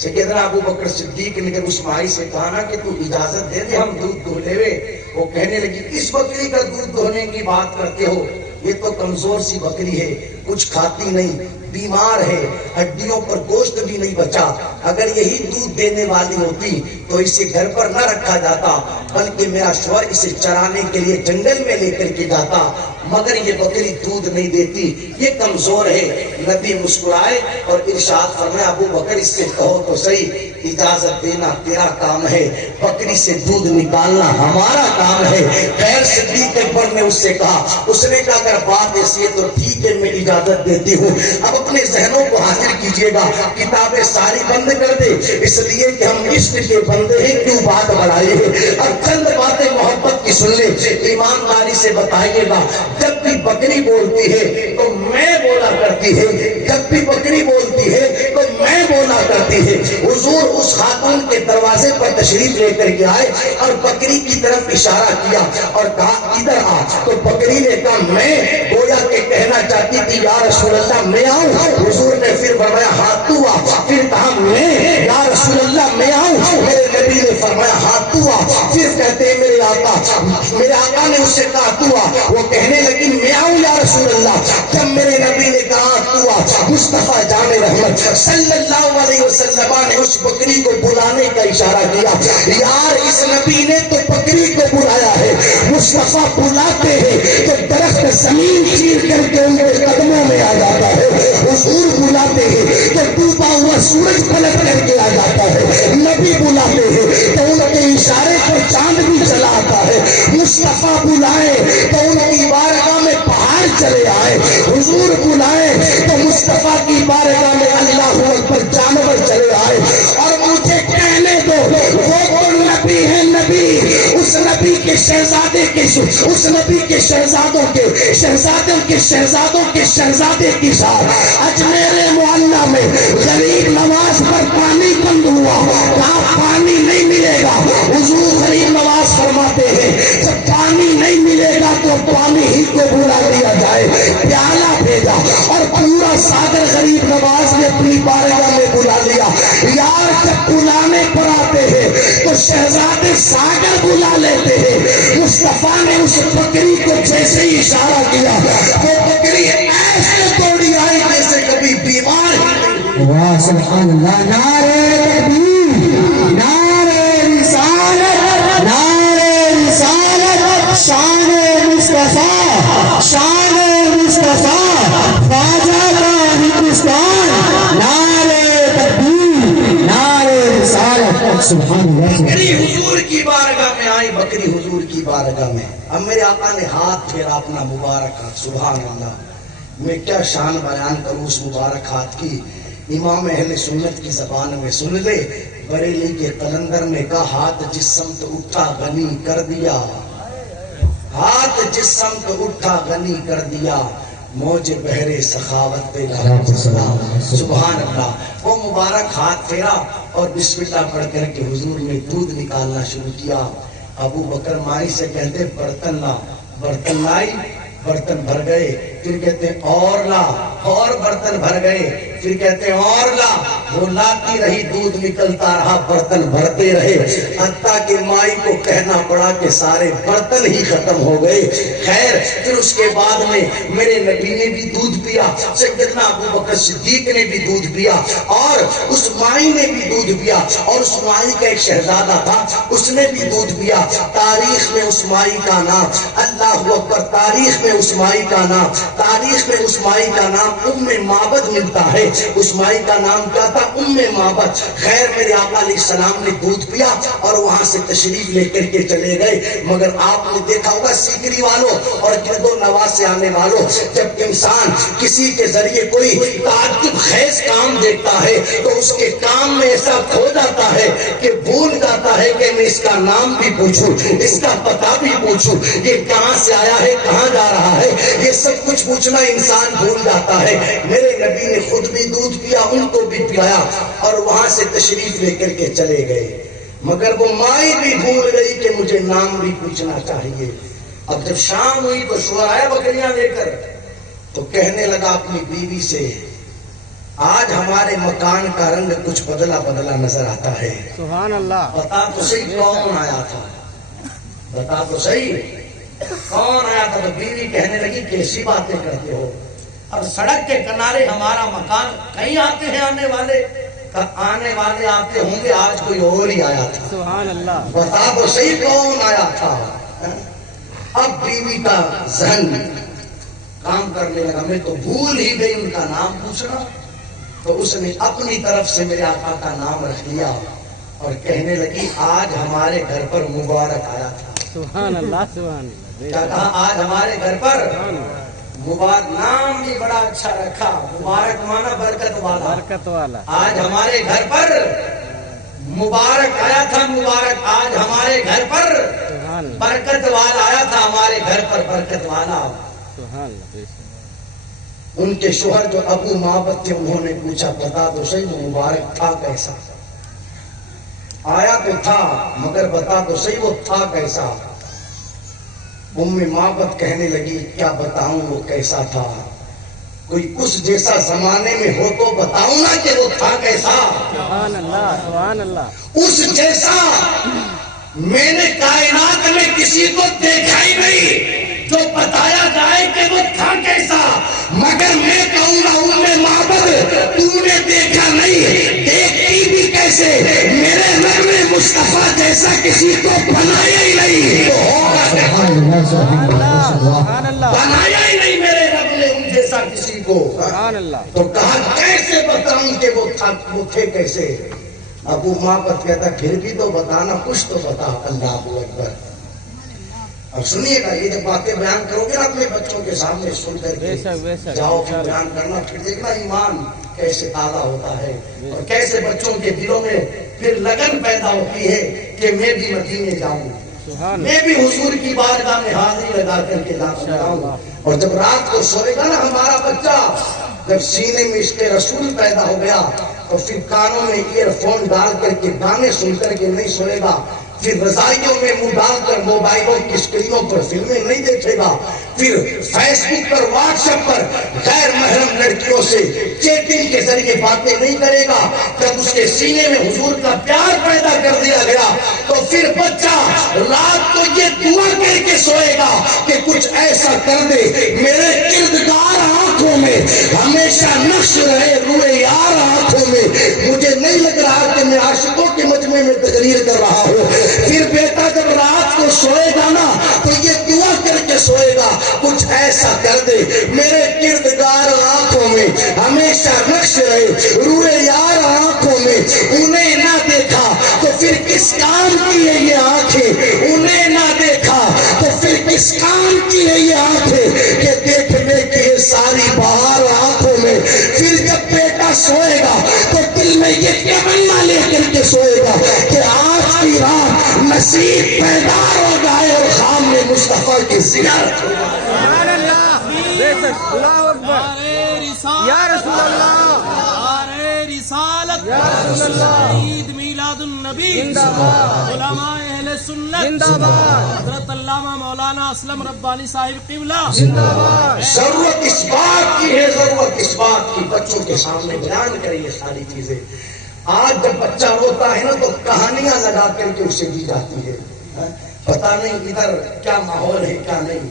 سیدنا ابو بکر صدیق نے جب اس مائی سے کہا نا کہ تو اجازت دے دے ہم دودھ دھو لے، وہ کہنے لگی اس بکری کا دودھ دھونے کی بات کرتے ہو، یہ تو کمزور سی بکری ہے، کچھ کھاتی نہیں، بیمار ہے، ہڈیوں پر گوشت بھی نہیں بچا. اگر یہی دودھ دینے والی ہوتی تو اسے گھر پر نہ رکھا جاتا، بلکہ میرا شوہر اسے چرانے کے لیے جنگل میں لے کر کے جاتا، مگر یہ بکری دودھ نہیں دیتی، یہ کمزور ہے. نبی مسکرائے اور ارشاد فرمایا ابو بکر اس سے کہو تو صحیح، اجازت دینا تیرا کام ہے، بکری سے دودھ نکالنا ہمارا کام ہے. خیر صدیق اکبر نے اس سے کہا، اس نے کہا اگر بات ایسی ہے تو ٹھیک ہے میں اجازت دیتی ہوں. اب اپنے ذہنوں کو حاضر کیجئے گا، کتابیں ساری بند کر دے، اس لیے کہ ہم عشق کے بندے ہیں، کیوں بات بڑھائے ہیں. اب چند باتیں محبت کی سن لیں، ایمانداری سے بتائیے گا. جب بھی بکری بولتی ہے تو میں بولا کرتی ہے، جب بھی بکری بولتی ہے تو میں بولا کرتی ہے. حضور اس خاتون کے دروازے پر تشریف لے کر کے آئے اور بکری کی طرف اشارہ کیا اور کہا ادھر آ. تو بکری نے کہا میں، گویا کہ کہنا چاہتی تھی یا رسول اللہ میں آؤں. حضور نے پھر فرمایا ہاتھ تو آ. پھر کہا میں، یا رسول اللہ میں آؤں. میرے نبی نے فرمایا ہاتھ تو آ. پھر کہتے ہیں میرے آقا نے اس سے کہا تو آ. وہ کہنے لگی میں آؤں یا رسول اللہ. جب میرے نبی نے کہا تو آ، مصطفیٰ جان رحمت صلی اللہ علیہ وسلم نے اس بکری کو بلانے کا اشارہ کیا. یار اس نبی نے تو بکری کو بلایا ہے. مصطفیٰ بلاتے ہیں تو درخت زمین چیر کر کے ان کے قدموں میں آ جاتا ہے. حضور بلاتے ہیں تو ڈوبا ہوا سورج پلٹ کر کے آ جاتا ہے. نبی بلاتے ہیں تو ان کے اشارے پر چاند بھی چلا آتا ہے. مصطفیٰ بلائے تو ان کی بارگاہ میں پہاڑ چلے آئے. حضور بلائے تو مصطفیٰ کی بارگاہ میں اللہ اکبر جانور چلے آئے. اور مجھے کہنے دو وہ تو نبی ہے، نبی اس نبی کے شہزادے کے، اس نبی کے شہزادوں کے شہزادوں کے شہزادوں کے شہزادے کی ساتھ اجمیر معلیٰ میں غریب نواز پر پانی بند ہوا. کہاں پانی نہیں ملے گا. حضور غریب نواز فرماتے ہیں جب پانی نہیں ملے گا تو پانی ہی کو بلا دیا جائے. پیالہ بھیجا اور پورا ساگر غریب نواز نے اپنی بارگاہ میں بلا لیا. یار جب بلانے پر آتے ہیں تو شہزادے ساگر بلا لیتے ہیں. مصطفیٰ نے اس بکری کو جیسے ہی اشارہ کیا وہ بکری ایسے دوڑی آئی جیسے کبھی بیمار ہی. واہ سبحان اللہ. نعرہ تکبیر، نعرہ رسالت، نعرہ رسالت. شان مصطفیٰ، شان مصطفیٰ، خواجہ کا ہندوستان. نعرہ تکبیر، نعرہ رسالت. سبحان اللہ. بکری حضور کی بارگاہ میں آئی، بکری حضور کی بارگاہ میں. اب میرے آقا نے ہاتھ پھیرا اپنا مبارک ہاتھ. سبحان اللہ. میں کیا شان بیان کروں اس مبارک ہاتھ کی. امام اہل سنت کی زبان میں سن لے. بریلی کے قلندر نے کہا ہاتھ جس سمت اٹھا غنی کر دیا، ہاتھ جس سمت اٹھا غنی کر دیا، موج بہرے سخاوت پہ لاکھ سلام. سبحان اللہ. وہ مبارک ہاتھ پھیرا اور بسم اللہ پڑھ کر کے حضور نے دودھ نکالنا شروع کیا. ابو بکر مائی سے کہتے برتن لا. برتن لائی، برتن بھر گئے، پھر کہتے ہیں اور لا، اور برتن بھر گئے، پھر کہتے ہیں اور لا، وہ لاتی رہی، دودھ نکلتا رہا، برتن بھرتے رہے، حتیٰ کہ مائی کو کہنا پڑا کہ سارے برتن ہی ختم ہو گئے۔ خیر پھر اس کے بعد میں میرے نبی نے بھی دودھ پیا، سیدنا ابو بکر صدیق نے بھی دودھ پیا، اور اس مائی نے بھی دودھ پیا، اور اس مائی کا ایک شہزادہ تھا اس نے بھی دودھ پیا۔ تاریخ میں اس مائی کا نام، اللہ اکبر، تاریخ میں اس مائی کا نام، تاریخ میں اس مائی کا نام ام معبد ملتا ہے۔ اس مائی کا نام کیا تھا؟ ام معبد۔ خیر میرے آقا علیہ السلام نے دودھ پیا اور وہاں سے تشریف لے کر کے چلے گئے۔ مگر آپ نے دیکھا ہوگا سیکری والوں اور گرد و نواز سے آنے والوں، جب انسان کسی کے ذریعے کوئی تعجب خیز کام دیکھتا ہے تو اس کے کام میں ایسا کھو جاتا ہے کہ بھول جاتا ہے کہ میں اس کا نام بھی پوچھوں، اس کا پتہ بھی پوچھوں، یہ کہاں سے آیا ہے، کہاں جا رہا ہے، یہ سب کچھ پوچھنا انسان بھول جاتا ہے۔ میرے نبی نے خود بھی دودھ پیا، ان کو بھی پلایا، اور وہاں سے تشریف لے کر کے چلے گئے۔ مگر وہ مائی بھی بھول گئی کہ مجھے نام بھی پوچھنا چاہیے۔ اب جب شام ہوئی تو شوہر آیا بکریاں لے کر، تو کہنے لگا اپنی بیوی سے، آج ہمارے مکان کا رنگ کچھ بدلا بدلا نظر آتا ہے، سبحان اللہ، بتا تو صحیح کون آیا تھا، بتا تو صحیح کون آیا تھا۔ تو بیوی کہنے لگی کیسی باتیں کرتے ہو، اور سڑک کے کنارے ہمارا مکان، کہیں آتے ہیں آنے والے، آنے والے آتے ہوں گے، آج کوئی اور ہی آیا تھا، سبحان اللہ، بتا تو صحیح کون آیا تھا۔ اب بیوی کا ذہن کام کرنے لگا، میں تو بھول ہی گئی ان کا نام پوچھنا، تو اس نے اپنی طرف سے میرے آقا کا نام رکھ لیا اور کہنے لگی آج ہمارے گھر پر مبارک آیا تھا۔ سبحان اللہ، سبحان اللہ، کیا کہا؟ آج ہمارے گھر پر مبارک، نام بھی بڑا اچھا رکھا، مبارک مانا برکت والا، برکت والا، آج ہمارے گھر پر مبارک آیا تھا، مبارک آج ہمارے گھر پر سبحان اللہ، برکت والا آیا تھا، ہمارے گھر پر برکت والا۔ سبحان اللہ۔ ان کے شوہر جو ابو معبد تھے انہوں نے پوچھا بتا تو صحیح وہ مبارک تھا کیسا؟ آیا تو تھا مگر بتا تو صحیح وہ تھا کیسا؟ ام معبد کہنے لگی کیا بتاؤں وہ کیسا تھا، کوئی اس جیسا زمانے میں ہو تو بتاؤں نا کہ وہ تھا کیسا۔ سبحان اللہ، سبحان اللہ، اس جیسا میں نے کائنات میں کسی کو دیکھا ہی نہیں جو بتایا جائے کہ وہ تھا کیسا، مگر میں کہوں گا ام معبد تو نے دیکھا نہیں، دیکھتی بھی کیسے، میرے رب نے مصطفیٰ جیسا کسی کو بنایا ہی نہیں، تو ہوگا سبحان اللہ، بنایا ہی نہیں میرے رب نے ان جیسا کسی کو۔ سبحان اللہ، تو کہا کیسے بتاؤں کہ وہ تھے کیسے؟ ابو معبد کہتا پھر بھی تو بتانا، کچھ تو بتا۔ اللہ اکبر۔ اب سنیے گا، یہ جب باتیں بیان کرو گے نا اپنے بچوں کے سامنے سن کر کے جاؤ پھر بیان کرنا، پھر دیکھنا ایمان کیسے تازہ ہوتا ہے اور کیسے بچوں کے دلوں میں پھر لگن پیدا ہوتی ہے کہ میں بھی مدینے جاؤں، میں بھی حضور کی بارگاہ میں حاضری لگا کر کے جاؤں۔ اور جب رات کو سوئے گا نا ہمارا بچہ، جب سینے میں عشق رسول پیدا ہو گیا تو پھر کانوں میں ایئر فون ڈال کر کے گانے سن کر کے نہیں سوئے گا، پھر رضائیوں میں منہ ڈال کر موبائلوں کی اسکرینوں پر فلمیں نہیں دیکھے گا، پھر فیس بک پر واٹس ایپ پر غیر محرم لڑکیوں سے چیٹنگ کے ذریعے باتیں نہیں کرے گا۔ جب اس کے سینے میں حضور کا پیار پیدا کر دیا گیا تو پھر بچہ رات کو یہ دعا کر کے سوئے گا کہ کچھ ایسا کر دے میرے کردگار آنکھوں میں ہمیشہ نقش رہے، روئے یار آنکھوں میں، مجھے نہیں لگ رہا کہ میں عاشقوں کے مجمع میں تقریر کر رہا ہوں۔ پھر بیٹا جب رات کو سوئے گا نا تو یہ دعا کر کے سوئے گا کچھ ایسا کر دے میرے کردگار آنکھوں میں ہمیشہ نقش رہے، روئے یار آنکھوں میں، انہیں نہ دیکھا تو پھر کس کام کی ہے یہ آنکھیں، انہیں نہ دیکھا تو پھر کس کام کی ہے یہ آنکھیں کہ دیکھنے کی ساری بہار آنکھوں میں۔ پھر جب بیٹا سوئے گا تو دل میں یہ تمنا لے کر کے سوئے گا کہ آج کی رات نصیب بیدار ہو جائے اور خام میں مصطفیٰ کی زیارت ہو جائے۔ سبحان اللہ، بے شک، اللہ اکبر، یا رسول اللہ، رسالت، یا رسول اللہ، عید میلاد النبی، زندہ باد، علماء اہل سنت سنت زندہ باد. حضرت علامہ مولانا اسلم ربانی صاحب قبلہ زندہ باد. ضرورت اس بات کی ہے، ضرورت اس بات کی بچوں کے سامنے بیان کریں یہ ساری چیزیں. آج جب بچہ روتا ہے نا تو کہانیاں لگا کر کے اسے دی جاتی ہے. پتہ نہیں ادھر کیا ماحول ہے کیا نہیں.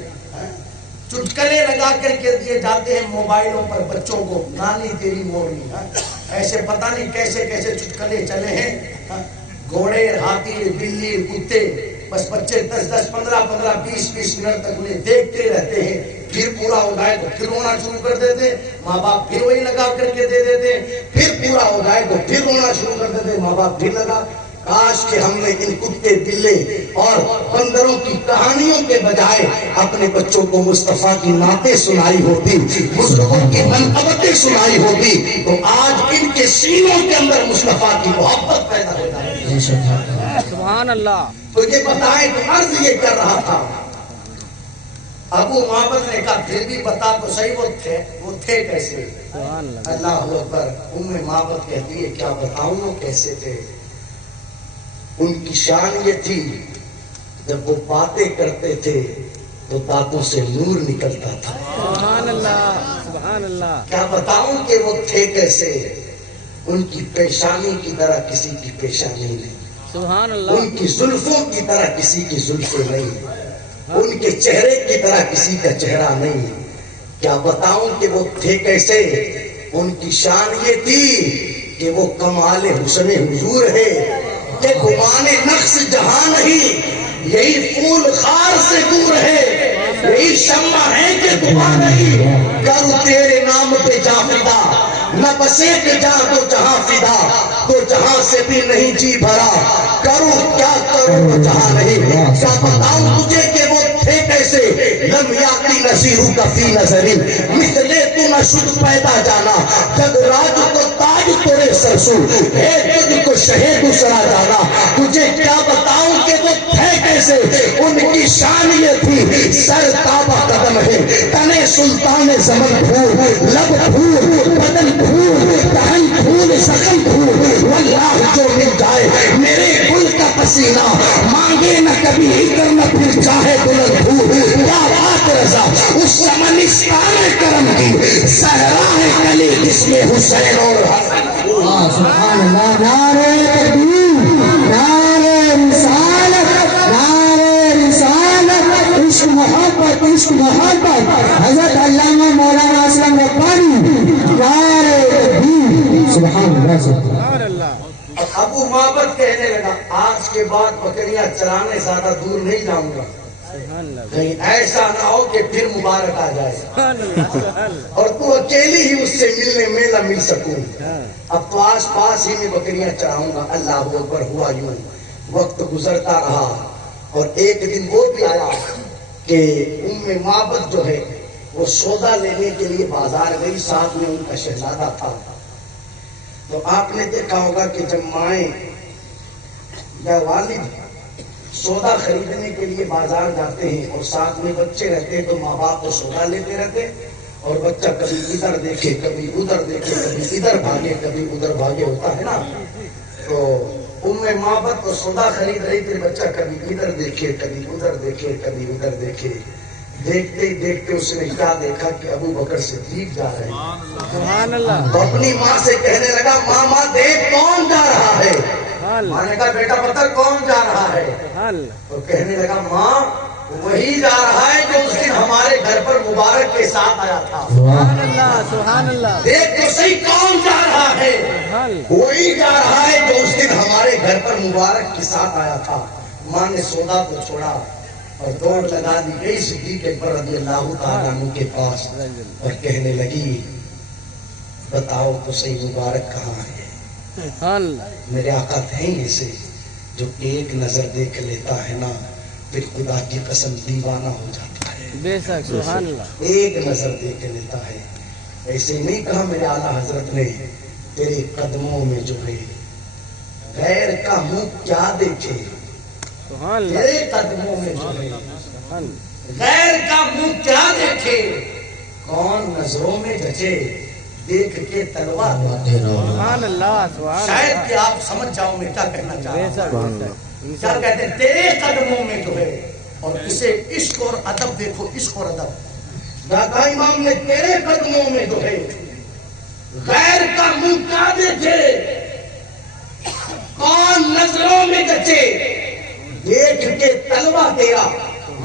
چٹکلے لگا کر کے دیے جاتے ہیں موبائلوں پر بچوں کو، نانی تیری مورنی. ایسے پتہ نہیں کیسے کیسے چٹکلے چلے ہیں. گھوڑے، ہاتھی، بلی، کتے، بس بچے 10 15 20 منٹ تک انہیں دیکھتے رہتے ہیں. پھر پورا ہو جائے تو پھر رونا شروع کر دیتے، ماں باپ پھر وہی لگا کر کے دے دیتے. پھر پورا ہو جائے تو پھر رونا شروع کر دیتے، ماں باپ پھر لگا. کاش کہ ہم نے ان کتے، بلے اور بندروں کی کہانیوں کے بجائے اپنے بچوں کو مصطفیٰ کی نعتیں سنائی ہوتی، بزرگوں کی منقبتیں سنائی ہوتی تو آج ان کے سینوں کے اندر مصطفیٰ کی محبت پیدا ہو جائے. سبحان اللہ. تو یہ بتائیں کہ عرض یہ کر رہا تھا. ابو معبد نے کہا پھر بھی بتا تو صحیح وہ تھے کیسے. اللہ اکبر. معبد کہتی ہے کیا بتاؤں وہ کیسے تھے. ان کی شان یہ تھی جب وہ باتیں کرتے تھے تو دانتوں سے نور نکلتا تھا. سبحان اللہ. سبحان اللہ. کیا بتاؤں کہ وہ تھے کیسے. ان کی پیشانی کی طرح کسی کی پیشانی نہیں. سبحان اللہ. ان کی زلفوں کی طرح کسی کی زلفیں نہیں. ان کے چہرے کی طرح کسی کا چہرہ نہیں. کیا بتاؤں کہ وہ تھے کیسے. ان کی شان یہ تھی کہ وہ کمال حسن حضور ہے کہ گمان نقص جہاں نہیں. یہی پھول خار سے دور ہے، یہی شمع ہے کہ دعا نہیں. کروں تیرے نام پہ جا فدا، نہ بسے کہ جا تو جہاں فدا، تو جہاں سے بھی نہیں جی بھرا. کروں کیا کروں تو جہاں نہیں. کیا بتاؤں تجھے کہ وہ تھے کیسے. لم یاتی نصیرو کا فی نظری، مثلے تو نہ شد پیدا جانا. جگ راج کو تاج تورے سرسو، ہے تجھ کو شہ دوسرا جانا. تجھے کیا بتاؤں کہ وہ تھے کیسے. ان کی شان یہ تھی سر تابہ قدم ہے، تنے سلطان زمن پھول، لب پھول، بدن پھول، دہن پھول، زخم پھول. واللہ جو مل جائے میرے گل کا پسینہ، مانگے نہ کبھی ادھر نہ پھر چاہے بلند پھول. کیا بات رضا اس چمنستان کرم کی، صحرا ہے کلی جس میں حسین اور حسن. سبحان اللہ. نعرہ تکبیر، نعرہ رسالت، نعرہ رسالت. عشق محبت، عشق محبت. حضرت علامہ مولانا اسلم ربانی. نعرہ تکبیر. سبحان اللہ. سبحان اللہ. ابو معبد کہنے لگا آج کے بعد بکریاں چرانے زیادہ دور نہیں جاؤں گا. سبحان اللہ. کہیں ایسا نہ ہو کہ پھر مبارک آ جائے سبحان اللہ. سبحان اللہ. اور تو اکیلی ہی اس سے ملنے میں نہ مل سکوں. اب تو آس پاس ہی میں بکریاں چراؤں گا. اللہ اکبر. ہوا یوں وقت گزرتا رہا اور ایک دن وہ بھی آیا کہ معبد جو ہے وہ سودا لینے کے لیے بازار گئی. ساتھ میں ان کا شہزادہ تھا. تو آپ نے دیکھا ہوگا کہ جب مائیں یا والد سودا خریدنے کے لیے بازار جاتے ہیں اور ساتھ میں بچے رہتے ہیں تو ماں باپ کو سودا لیتے رہتے اور بچہ کبھی ادھر دیکھے کبھی ادھر دیکھے کبھی ادھر بھاگے کبھی ادھر بھاگے ہوتا ہے نا. تو معبد کو سودا خرید رہی تھی. بچہ کبھی ادھر دیکھے کبھی ادھر دیکھے کبھی ادھر دیکھے. دیکھتے ہی دیکھتے اس نے کیا دیکھا کہ ابو بکر صدیق جا رہے ہیں. سبحان اللہ. تو اپنی ماں سے کہنے لگا ماما دیکھ کون جا رہا ہے. ماں نے کہا بیٹا پتہ کون جا رہا ہے. تو کہنے لگا ماں وہی جا رہا ہے جو اس دن ہمارے گھر پر مبارک کے ساتھ آیا تھا. سبحان اللہ. سبحان اللہ. دیکھ تو صحیح کون جا رہا ہے. وہی جا رہا ہے جو اس دن ہمارے گھر پر مبارک کے ساتھ آیا تھا. ماں نے سودا کو چھوڑا اور دوڑ لگا دی گئی صدیق اکبر رضی اللہ تعالیٰ عنہ کے پاس اور کہنے لگی بتاؤ تو صحیح مبارک کہاں ہے. میرے آقا تھے ایسے جو ایک نظر دیکھ لیتا ہے نا پھر خدا کی قسم دیوانہ ہو جاتا ہے. بے شک. سبحان اللہ. ایک نظر دیکھ لیتا ہے. ایسے نہیں کہا میرے اعلیٰ حضرت نے تیرے قدموں میں جو ہے غیر کا منہ کیا دیکھے. تیرے قدموں میں جو ہے غیر کا منہ کیا دیکھے. کون نظروں میں جچے دیکھ کے تلوار. سبحان اللہ. شاید کہ آپ سمجھ جاؤ میں کیا کہنا چاہ رہا ہوں. کیا کہتے ہیں تیرے قدموں میں جو ہے. اور اسے عشق اور ادب دیکھو, عشق اور ادب. داتا امام نے تیرے قدموں میں جو ہے غیر کا منہ کیا دیکھے, کون نظروں میں جچے, دیکھ کے طلبہ تیرا.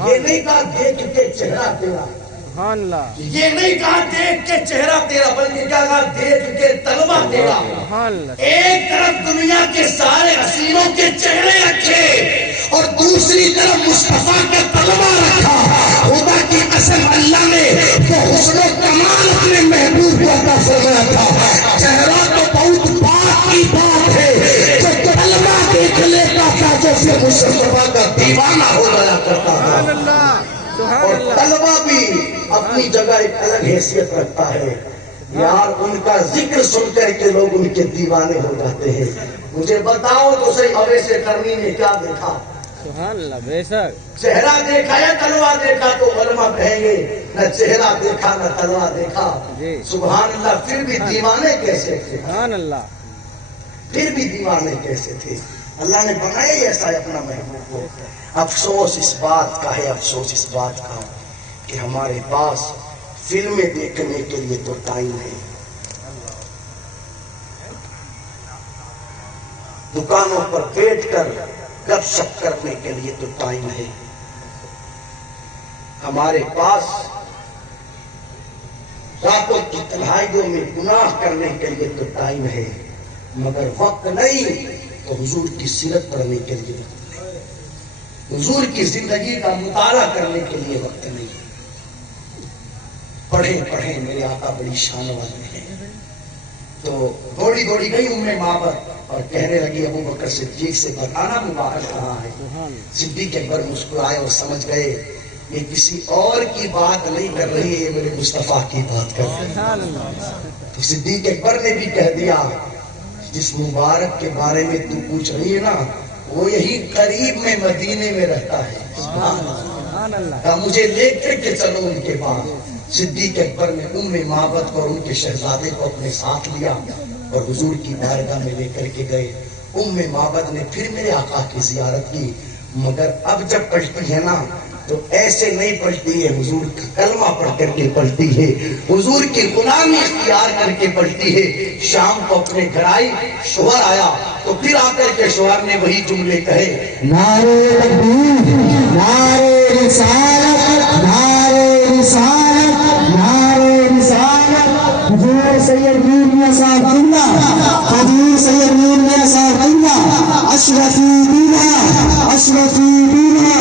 یہ نہیں کہا دیکھ کے چہرہ تیرا, سبحان اللہ, یہ نہیں کہا دیکھ کے چہرہ تیرا, بلکہ کیا کہا دیکھ کے طلبہ تیرا. سبحان اللہ. ایک طرف دنیا کے سارے حسینوں کے چہرے رکھے اور دوسری طرف مصطفیٰ کا طلبہ رکھا. خدا کی قسم اللہ نے تو حسن و کمال اپنے محبوب کو عطا فرمایا تھا. چہرہ تو بہت بات کی بات ہے, جو طلبہ دیکھ لیتا تھا جو پھر مصطفیٰ کا دیوانہ ہو جایا کرتا سبحان تھا. اللہ, سبحان اور اللہ. طلبہ بھی اپنی جگہ ایک الگ حیثیت رکھتا ہے. یار ان کا ذکر سن کر کے لوگ ان کے دیوانے ہو جاتے ہیں. مجھے بتاؤ تو صحیح اویس کرنی نے کیا دیکھا؟ سبحان اللہ, بے شک. چہرہ دیکھا یا تلوار دیکھا؟ تو علماء کہیں گے نہ چہرہ دیکھا نہ تلوار دیکھا. جی. سبحان اللہ. پھر بھی دیوانے کیسے تھے؟ سبحان اللہ. پھر بھی دیوانے کیسے تھے؟ اللہ نے بنایا ہی ایسا ہے اپنا محبوب کو. افسوس اس بات کا ہے, افسوس اس بات کا کہ ہمارے پاس فلمیں دیکھنے کے لیے تو ٹائم ہے, دکانوں پر بیٹھ کر گپ شپ کرنے کے لیے تو ٹائم ہے. ہمارے پاس راتوں کی تنہائیوں میں گناہ کرنے کے لیے تو ٹائم ہے, مگر وقت نہیں تو حضور کی سیرت پڑھنے کے لیے وقت نہیں, حضور کی زندگی کا مطالعہ کرنے کے لیے وقت نہیں. پڑھیں پڑھیں میرے آقا بڑی شان والے ہیں. تو دوڑی دوڑی گئی معبد اور کہنے لگی ابو بکر صدیق سے بتانا مبارک کہاں ہے. صدیق اکبر مسکرائے اور سمجھ گئے یہ کسی اور کی بات نہیں کر رہی ہے, میرے مصطفیٰ کی بات کر رہی ہے. تو صدیق اکبر نے بھی کہہ دیا جس مبارک کے بارے میں تو پوچھ رہی ہے نا وہ یہی قریب میں مدینے میں رہتا ہے. سبحان اللہ. مجھے لے کر کے چلو ان کے پاس. صدیق اکبر نے معبد کو اور ان کے شہزادے کو اپنے ساتھ لیا اور حضور کی بارگاہ میں لے کر کے گئے. معبد نے پھر میرے آقا کی زیارت کی, مگر اب جب پلٹی ہے نا تو ایسے نہیں پلٹی ہے, حضور کا کلمہ پڑھ کر کے پلٹی ہے, حضور کی غلامی اختیار کر کے پلٹی ہے. شام کو اپنے گھر آئی, شوہر آیا تو پھر آ کر کے شوہر نے وہی جملے کہے, نعرے تکبیر, نعرے رسالت, نعرے رسالت, نعرے رسالت. حضور سید میر میاں صاحب زندہ, حضور سید میر میاں صاحب زندہ, اشرفی بینا, اشرفی بینا.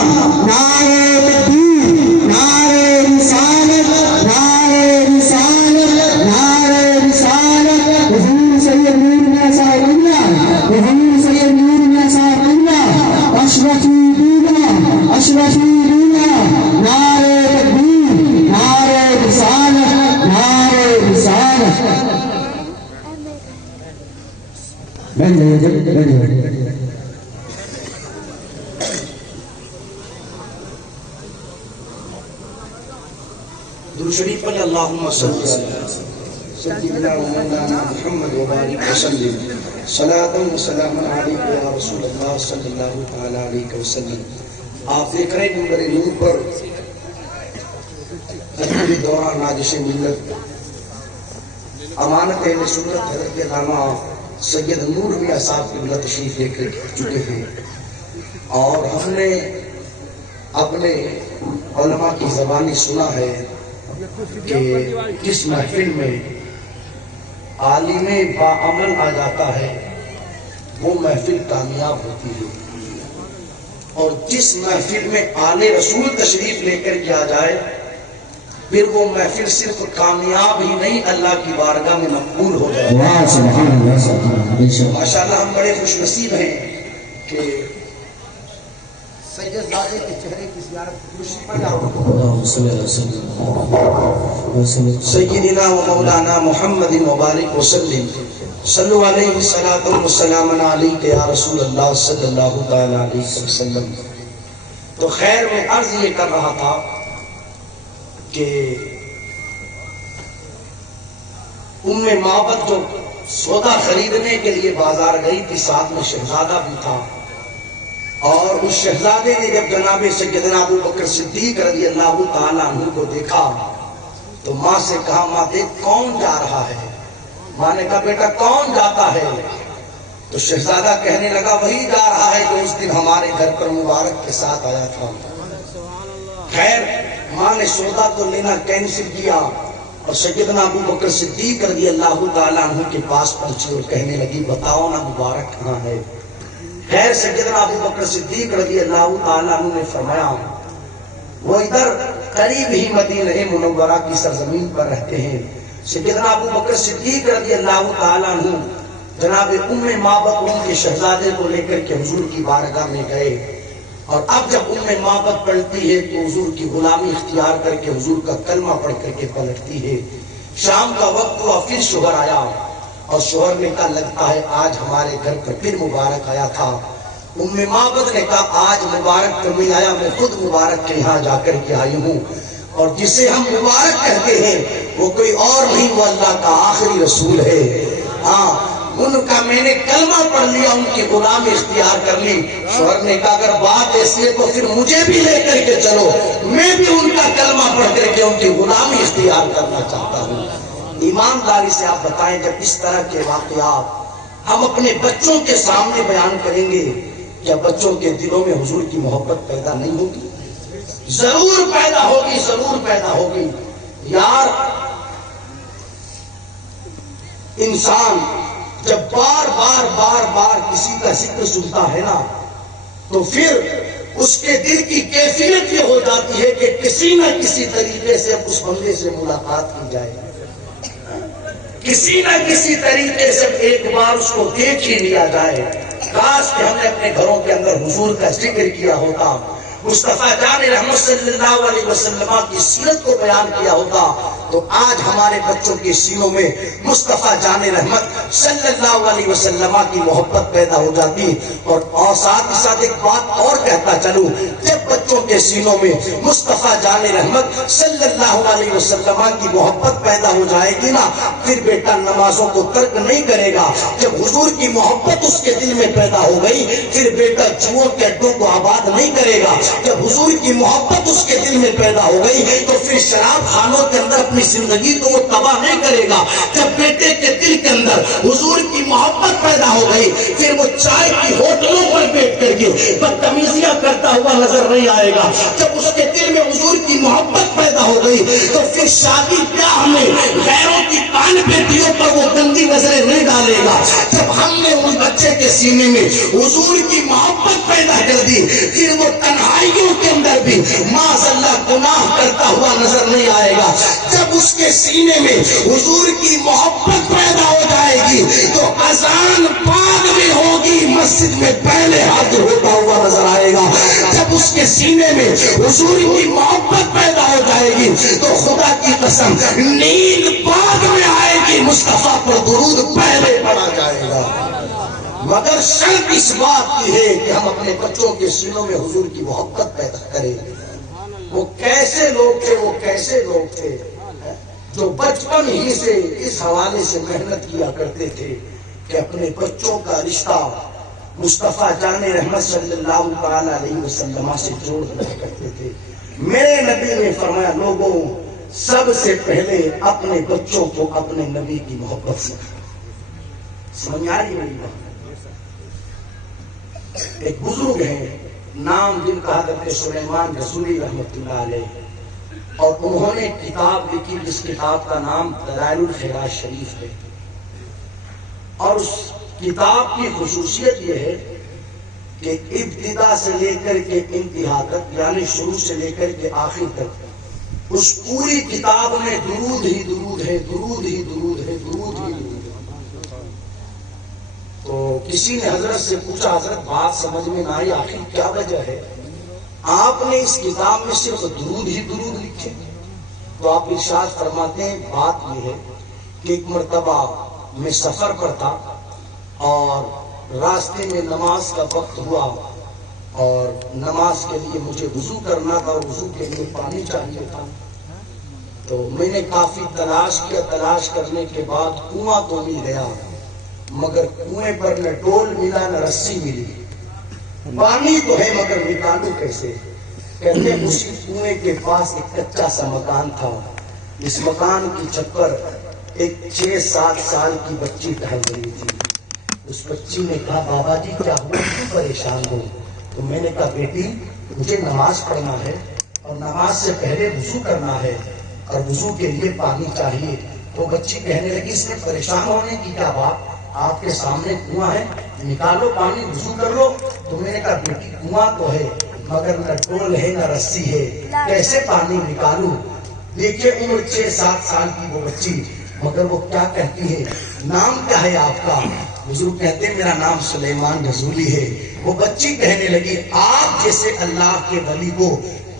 نعرے تکبیر, نعرے رسالت, نعرے رسالت, نعرے رسالت. حضور سید میر میاں صاحب زندہ, حضور سید میر میاں صاحب زندہ, اشرفی بینا, اشرفی بینا. نعرے تکبیر, نعرے رسالت, نعرے رسالت. بن جائیے. درود شریف پر اللہم صلی سیدنا و مولانا محمد و بارک وسلم. صلاۃ و سلام علیک یا رسول اللہ صلی اللہ تعالی علیہ وسلم. آپ دیکھ رہے ہیں منبر نور پر تقریری دوران ناجش ملت امانت اہل سنت حضرت علامہ سید نور میاں صاحب قبلہ تشریف لے کر چکے ہیں, اور ہم نے اپنے علماء کی زبانی سنا ہے کہ جس محفل میں عالم باعمل آ جاتا ہے وہ محفل کامیاب ہوتی ہے, اور جس محفل میں آل رسول تشریف لے کر کے آ جائے پھر وہ محفل صرف کامیاب ہی نہیں اللہ کی بارگاہ میں مقبول ہو جائے. ماشاءاللہ ہم بڑے خوش نصیب ہیں کہ سید زادے کے چہرے کی زیارت سیدنا و مولانا محمد مبارک وسلم. صلو علیہ الصلاۃ والسلام علیک یا رسول اللہ صلی اللہ تعالی علیہ وسلم. تو خیر میں عرض یہ کر رہا تھا کہ معبد جو سودا خریدنے کے لیے بازار گئی تھی, ساتھ میں شہزادہ بھی تھا, اور اس شہزادے نے جب جناب سیدنا ابو بکر صدیق رضی اللہ تعالیٰ عنہ کو دیکھا تو ماں سے کہا ماں دیکھ کون جا رہا ہے؟ ماں نے کہا بیٹا کون جاتا ہے؟ تو شہزادہ کہنے لگا وہی جا رہا ہے جو اس دن ہمارے گھر پر مبارک کے ساتھ آیا تھا۔ خیر ماں نے سودا تو لینا کینسل کیا اور سیدنا ابو بکر صدیق رضی اللہ تعالیٰ عنہ کے پاس پہنچی اور کہنے لگی بتاؤ نا مبارک کہاں ہے؟ خیر سیدنا ابو بکر صدیق رضی اللہ تعالیٰ عنہ نے فرمایا وہ ادھر قریب ہی مدینہ منورہ کی سرزمین پر رہتے ہیں۔ سیدنا ابو بکر صدیق رضی اللہ تعالیٰ عنہ جناب ام معبد ان کے شہزادے کو لے کر کے حضور کی بارگاہ میں گئے اور اب جب ام معبد پلٹی ہے تو حضور کی غلامی اختیار کر کے حضور کا کلمہ پڑھ کر کے پلٹتی ہے۔ شام کا وقت ہوا پھر شوہر آیا اور شوہر نے کہا لگتا ہے آج ہمارے گھر پر پھر مبارک آیا تھا۔ ام معبد نے کہا آج مبارک تو نہیں آیا، میں خود مبارک کے یہاں جا کر کے آئی ہوں، اور جسے ہم مبارک کہتے ہیں وہ کوئی اور نہیں، وہ اللہ کا آخری رسول ہے۔ ہاں ان کا میں نے کلمہ پڑھ لیا، ان کی غلامی اختیار کر لی۔ شوہر نے کہا اگر بات ایسی ہے تو پھر مجھے بھی لے کر کے چلو، میں بھی ان کا کلمہ پڑھ کر کے ان کی غلامی اختیار کرنا چاہتا ہوں۔ ایمانداری سے آپ بتائیں جب اس طرح کے واقعات ہم اپنے بچوں کے سامنے بیان کریں گے کیا بچوں کے دلوں میں حضور کی محبت پیدا نہیں ہوگی؟ ضرور پیدا ہوگی، ضرور پیدا ہوگی۔ یار انسان جب بار بار بار بار کسی کا ذکر سنتا ہے نا تو پھر اس کے دل کی کیفیت یہ ہو جاتی ہے کہ کسی نہ کسی طریقے سے اس بندے سے ملاقات کی جائے، کسی نہ کسی طریقے سے ایک بار اس کو دیکھ ہی لیا جائے۔ کاش کہ ہم نے اپنے گھروں کے اندر حضور کا ذکر کیا ہوتا، مصطفیٰ جان رحمت صلی اللہ علیہ وسلم کی سیرت کو بیان کیا ہوتا تو آج ہمارے بچوں کے سینوں میں مصطفیٰ جان رحمت صلی اللہ علیہ وسلم کی محبت پیدا ہو جاتی۔ اور ساتھ ہی ساتھ ایک بات اور کہتا چلوں، جب بچوں کے سینوں میں مصطفیٰ جان رحمت صلی اللہ علیہ وسلم کی محبت پیدا ہو جائے گی نا پھر بیٹا نمازوں کو ترک نہیں کرے گا۔ جب حضور کی محبت اس کے دل میں پیدا ہو گئی پھر بیٹا جوؤں کے اڈوں کو آباد نہیں کرے گا۔ جب حضور کی محبت اس کے دل میں پیدا ہو گئی تو پھر شراب خانوں کے اندر اپنی زندگی کو وہ تباہ نہیں کرے گا۔ جب بیٹے کے دل کے اندر حضور کی محبت پیدا ہو گئی پھر وہ چائے کی ہوٹلوں پر بیٹھ کر کے بدتمیزیاں کرتا ہوا نظر نہیں آئے گا۔ جب اس کے دل میں حضور کی محبت پیدا ہو گئی تو پھر شادی بیاہ میں غیروں کی پان بیٹیوں پر وہ گندی نظریں نہیں ڈالے گا۔ جب ہم نے اس بچے کے سینے میں حضور کی محبت پیدا کر دی پھر وہ تنہائیوں کے اندر بھی معاذ اللہ گناہ کرتا ہوا نظر نہیں آئے گا۔ جب اس کے سینے میں حضور کی محبت پیدا ہو جائے گی تو اذان بعد میں ہوگی، مسجد میں پہلے حاضر ہوتا ہوا نظر آئے گا۔ جب اس کے سینے میں حضور کی محبت پیدا ہو جائے گی تو خدا کی قسم نیند بعد میں آئے گی، مصطفیٰ پر درود پہلے پڑا جائے گا۔ مگر شرط اس بات کی ہے کہ ہم اپنے بچوں کے سینوں میں حضور کی محبت پیدا کریں۔ وہ کیسے لوگ تھے، وہ کیسے لوگ تھے جو بچپن ہی سے اس حوالے سے محنت کیا کرتے تھے کہ اپنے بچوں کا رشتہ مصطفیٰ جان رحمت صلی اللہ تعالی علیہ وسلم سے جوڑ دیا کرتے تھے۔ میرے نبی نے فرمایا لوگوں سب سے پہلے اپنے بچوں کو اپنے نبی کی محبت سے سمجھ آ رہی میری بات؟ ایک بزرگ ہیں نام جن کا حضرت سلیمان رسولی رحمت اللہ علیہ، اور انہوں نے کتاب لکھی جس کتاب کا نام دلائل الخیرات شریف ہے، اور اس کتاب کی خصوصیت یہ ہے کہ ابتدا سے لے کر کے انتہا تک یعنی شروع سے لے کر کے آخر تک اس پوری کتاب میں درود ہی درود ہے، درود ہی درود ہے، درود ہی درود ہے۔ تو کسی نے حضرت سے پوچھا حضرت بات سمجھ میں نہ آئی، آخر کیا وجہ ہے آپ نے اس کتاب میں صرف درود ہی درود لکھے؟ تو آپ ارشاد فرماتے ہیں بات یہ ہے کہ ایک مرتبہ میں سفر پر تھا اور راستے میں نماز کا وقت ہوا اور نماز کے لیے مجھے وضو کرنا تھا اور وضو کے لیے پانی چاہیے تھا، تو میں نے کافی تلاش کیا، تلاش کرنے کے بعد کنواں تو مل گیا مگر کنویں پر نہ ڈول ملا نہ رسی ملی، پانی تو ہے مگر نکالوں کیسے؟ کہتے ہیں اسی کنویں کے پاس ایک کچا سا مکان تھا، اس مکان کی چھت پر ایک 6-7 سال کی بچی ٹہل رہی تھی۔ اس بچی نے کہا بابا جی کیا ہوا، کیوں پریشان ہو؟ تو میں نے کہا بیٹی مجھے نماز پڑھنا ہے اور نماز سے پہلے وضو کرنا ہے اور وضو کے لیے پانی چاہیے۔ تو بچی کہنے لگی اس میں پریشان ہونے کی کیا بات، آپ کے سامنے کنواں ہے، نکالو پانی وضو کر لو۔ تو میں نے کہا بیٹی کنواں تو ہے مگر نہ ڈول ہے نہ رسی ہے، کیسے پانی نکالوں؟ دیکھیے عمر 6-7 سال کی وہ بچی، مگر وہ کیا کہتی ہے، نام کیا ہے آپ کا؟ حضور کہتے ہیں میرا نام سلیمان رسولی ہے۔ وہ بچی کہنے لگی آپ جیسے اللہ کے ولی کو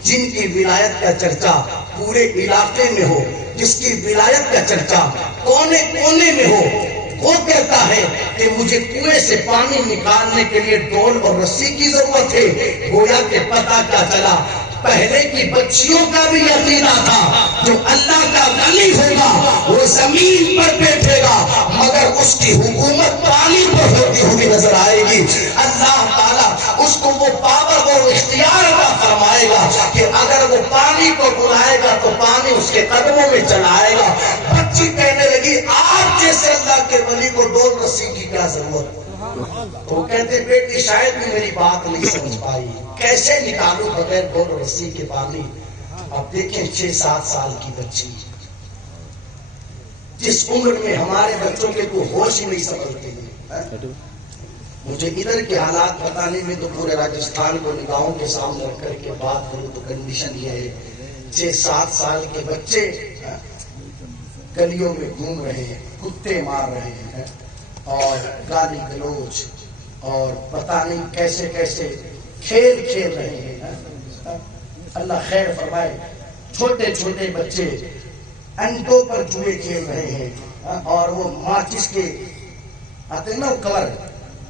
جن کی ولایت کا چرچا پورے علاقے میں ہو، جس کی ولایت کا چرچا کونے کونے میں ہو، وہ کہتا ہے کہ مجھے کنویں سے پانی نکالنے کے لیے ڈول اور رسی کی ضرورت ہے۔ گویا کہ پتہ کیا چلا، پہلے کی بچیوں کا بھی عقیدہ تھا جو اللہ کا ولی ہوگا وہ زمین پر بیٹھے گا مگر اس کی حکومت پانی پر ہوتی ہوئی نظر آئے گی۔ اللہ تعالیٰ اس کو وہ پاور وہ اختیار عطا فرمائے گا کہ اگر وہ پانی کو بلائے گا تو پانی اس کے قدموں میں چلائے گا۔ بچی کہنے لگی آپ جیسے اللہ کے ولی کو ڈول رسی کی کیا ضرورت؟ تو کہتے بیٹی شاید بھی میری بات نہیں سمجھ پائی، کیسے نکالوں بغیر ڈول رسی کے پانی؟ اب دیکھیں 6-7 سال کی بچی، جس عمر میں ہمارے بچوں کے کوئی ہوش ہی نہیں سنبھلتے ہیں۔ مجھے ادھر کے حالات بتانے میں تو پورے راجستھان کو نگاہوں کے سامنے رکھ کر کے بات کروں تو کنڈیشن یہ ہے، 6-7 سال کے بچے گلیوں میں گھوم رہے ہیں، کتے مار رہے ہیں اور گالی گلوچ اور پتہ نہیں کیسے کیسے کھیل کھیل رہے ہیں۔ اللہ خیر فرمائے، چھوٹے چھوٹے بچے انٹوں پر جوئے کھیل رہے ہیں اور وہ ماچس کے آتے ہیں نا کور،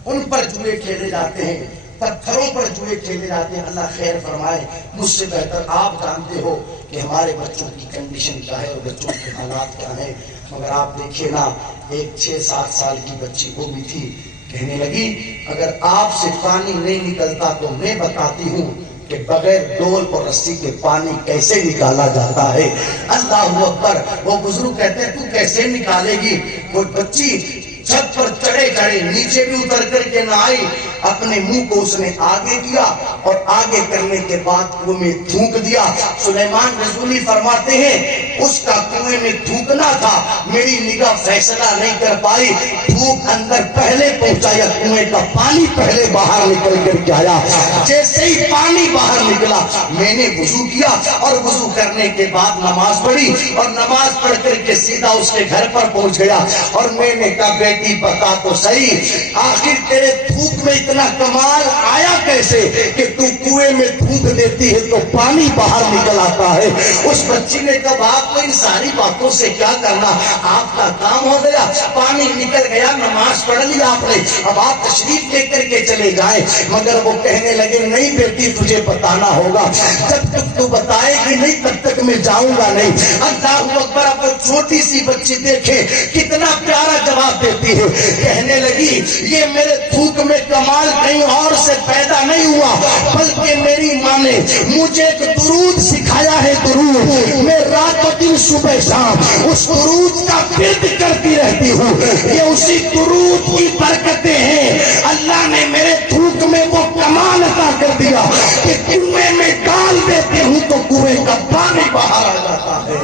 ان پر جوئے کھیلے جاتے ہیں، پتھروں پر جوئے کھیلے جاتے ہیں۔ اللہ خیر فرمائے، مجھ سے بہتر آپ جانتے ہو کہ ہمارے بچوں کی کنڈیشن کیا ہے اور بچوں کے حالات کیا ہیں، مگر آپ دیکھیے نا ایک 6-7 سال کی بچی وہ بھی تھی، کہنے لگی اگر آپ سے پانی نہیں نکلتا تو میں بتاتی ہوں کہ بغیر ڈول اور رسی کے پانی کیسے نکالا جاتا ہے۔ اللہ اکبر۔ وہ بزرگ کہتے ہیں تو کیسے نکالے گی؟ وہ بچی چھت پر چڑھے چڑھے نیچے بھی اتر کر کے نہ آئی، اپنے منہ کو اس نے آگے کیا اور آگے کرنے کے بعد کنویں میں تھوک دیا۔ سلیمان رسولی فرماتے ہیں اس کا کنویں میں تھوکنا تھا، میری نگاہ فیصلہ نہیں کر پائی، تھوک اندر پہلے پہنچایا، کنویں کا پانی پہلے باہر نکل کر کے آیا۔ جیسے ہی پانی باہر نکلا میں نے وضو کیا اور وضو کرنے کے بعد نماز پڑھی اور نماز پڑھ کر کے سیدھا اس کے گھر پر پہنچ گیا اور میں نے کہا بیٹی بتا تو صحیح آخر تیرے تھوک میں اتنا کمال آیا کیسے کہ تو کنویں میں تھوک دیتی ہے تو پانی باہر نکل آتا ہے؟ اس بچی نے کہا آپ کو ان ساری باتوں سے کیا کرنا، آپ کا کام ہو گیا، پانی نکل گیا، نماز پڑھ لی آپ نے، اب آپ تشریف لے کر کے چلے جائیں۔ مگر وہ کہنے لگے نہیں بیٹی تجھے بتانا ہوگا، جب تک تو بتائے گی نہیں تب تک میں جاؤں گا نہیں۔ اللہ اکبر۔ اب چھوٹی سی بچی دیکھے کتنا پیارا جواب دیتی ہے، کہنے لگی یہ میرے تھوک میں کمال کہیں اور سے پیدا نہیں ہوا بلکہ میری ماں نے مجھے ایک درود سکھایا ہے، درود میں رات و دن صبح شام اس درود کا ورد کرتی رہتی ہوں، یہ اسی درود کی برکتیں ہیں۔ اللہ نے میرے تھوک میں وہ کمال عطا کر دیا کہ کنویں میں ڈال دیتے ہوں تو کنویں کا پانی باہر آ جاتا ہے۔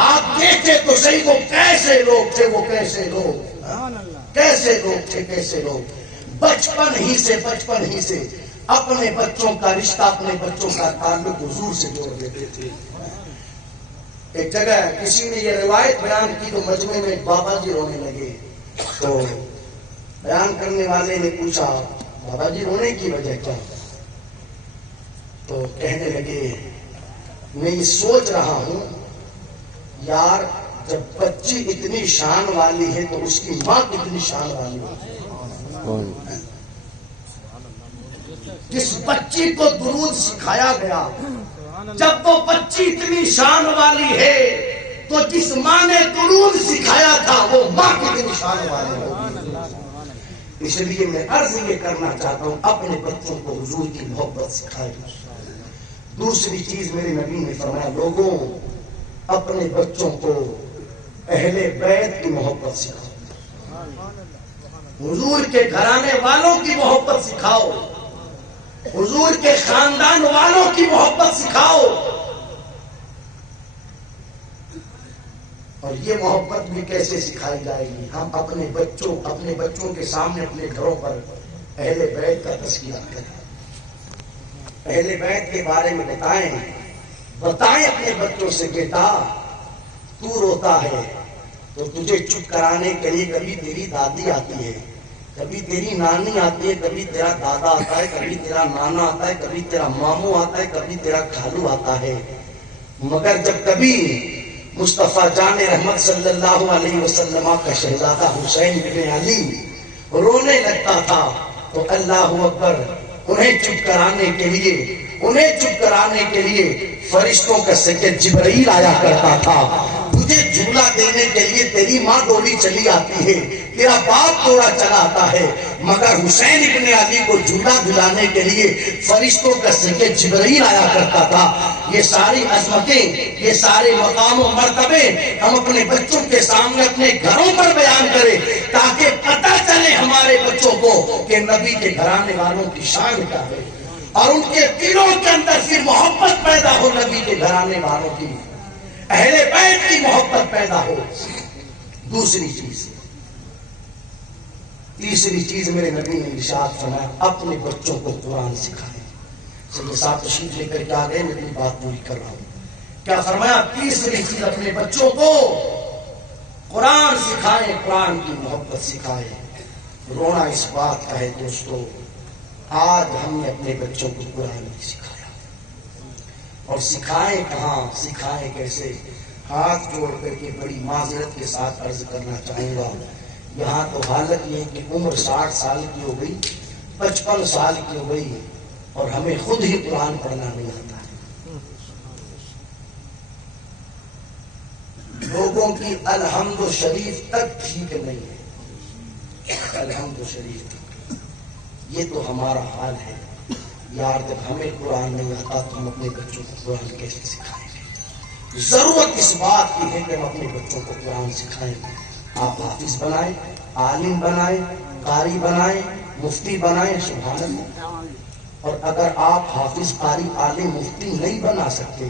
آپ دیکھیں تو صحیح وہ کیسے لوگ تھے، وہ کیسے لوگ تھے، کیسے لوگ بچپن ہی سے اپنے بچوں کا رشتہ، اپنے بچوں کا تعلق حضور سے جوڑ دیتے تھے۔ ایک جگہ کسی نے یہ روایت بیان کی تو مجمع میں بابا جی رونے لگے، تو بیان کرنے والے نے پوچھا بابا جی رونے کی وجہ کیا؟ تو کہنے لگے میں یہ سوچ رہا ہوں یار جب بچی اتنی شان والی ہے تو اس کی ماں کتنی شان والی ہے۔ جس بچی کو درود سکھایا گیا، جب وہ بچی اتنی شان والی ہے تو جس ماں نے درود سکھایا تھا وہ ماں کتنی شان والی ہوگی۔ اس لیے میں عرض یہ کرنا چاہتا ہوں اپنے بچوں کو حضور کی محبت سکھائے. دوسری چیز میرے نبی نے فرمایا لوگوں اپنے بچوں کو اہل بیت کی محبت سکھاؤ, حضور کے گھرانے والوں کی محبت سکھاؤ, حضور کے خاندان والوں کی محبت سکھاؤ. اور یہ محبت بھی کیسے سکھائی جائے گی؟ ہم اپنے بچوں کے سامنے اپنے گھروں پر اہل بیت کا تذکرہ کریں, اہل بیت کے بارے میں بتائیں اپنے بچوں سے بیٹا تو روتا ہے تو تجھے چپ کرانے کے لیے کبھی تیری دادی آتی ہے, کبھی تیری نانی آتی ہے, کبھی تیرا دادا آتا ہے, کبھی تیرا نانا آتا ہے, کبھی تیرا ماموں آتا ہے, کبھی تیرا کھالو آتا ہے. مگر جب کبھی مصطفیٰ جان رحمت صلی اللہ علیہ وسلم کا شہزادہ حسین بن علی رونے لگتا تھا تو اللہ اکبر, انہیں چپ کرانے کے لیے فرشتوں کا سید جبرائیل آیا کرتا تھا. تجھے جھولا دینے کے لیے تیری ماں ڈولی چلی آتی ہے, تیرا باپ توڑا چلا آتا ہے, مگر حسین ابن علی کو جھولا دلانے کے لیے فرشتوں کا سید جبرائیل آیا کرتا تھا. یہ ساری عظمتیں, یہ سارے مقام و مرتبے ہم اپنے بچوں کے سامنے اپنے گھروں پر بیان کریں تاکہ پتہ چلے ہمارے بچوں کو کہ نبی کے گھرانے والوں کی شان کیا ہے, اور ان کے دلوں کے اندر پھر محبت پیدا ہو نبی کے گھرانے والوں کی, اہل بیت کی محبت پیدا ہو. تیسری چیز میرے نبی نے ارشاد فرمایا اپنے بچوں کو قرآن سکھائیں. سید صاحب تشریف لے کر کے آ گئے, میں اپنی بات پوری کر رہا ہوں. کیا فرمایا؟ تیسری چیز اپنے بچوں کو قرآن سکھائیں, قرآن کی محبت سکھائیں. رونا اس بات کا ہے دوستو, آج ہم نے اپنے بچوں کو قرآن نہیں سکھایا. اور سکھائیں کہاں, سکھائیں کیسے؟ ہاتھ جوڑ کر کے بڑی معذرت کے ساتھ عرض کرنا چاہوں گا, یہاں تو حالت یہ کہ عمر 60 سال کی ہو گئی, 55 سال کی ہو گئی, اور ہمیں خود ہی قرآن پڑھنا نہیں آتا ہے. لوگوں کی الحمد شریف تک ٹھیک نہیں ہے, الحمد شریف تک. یہ تو ہمارا حال ہے یار. جب ہمیں قرآن نہیں آتا تو ہم اپنے بچوں کو قرآن کیسے سکھائیں گے؟ ضرورت اس بات کی ہے کہ ہم اپنے بچوں کو قرآن سکھائیں. آپ حافظ بنائیں, عالم بنائیں, قاری بنائیں, مفتی بنائیں, سبحان اللہ. اور اگر آپ حافظ, قاری, عالم, مفتی نہیں بنا سکتے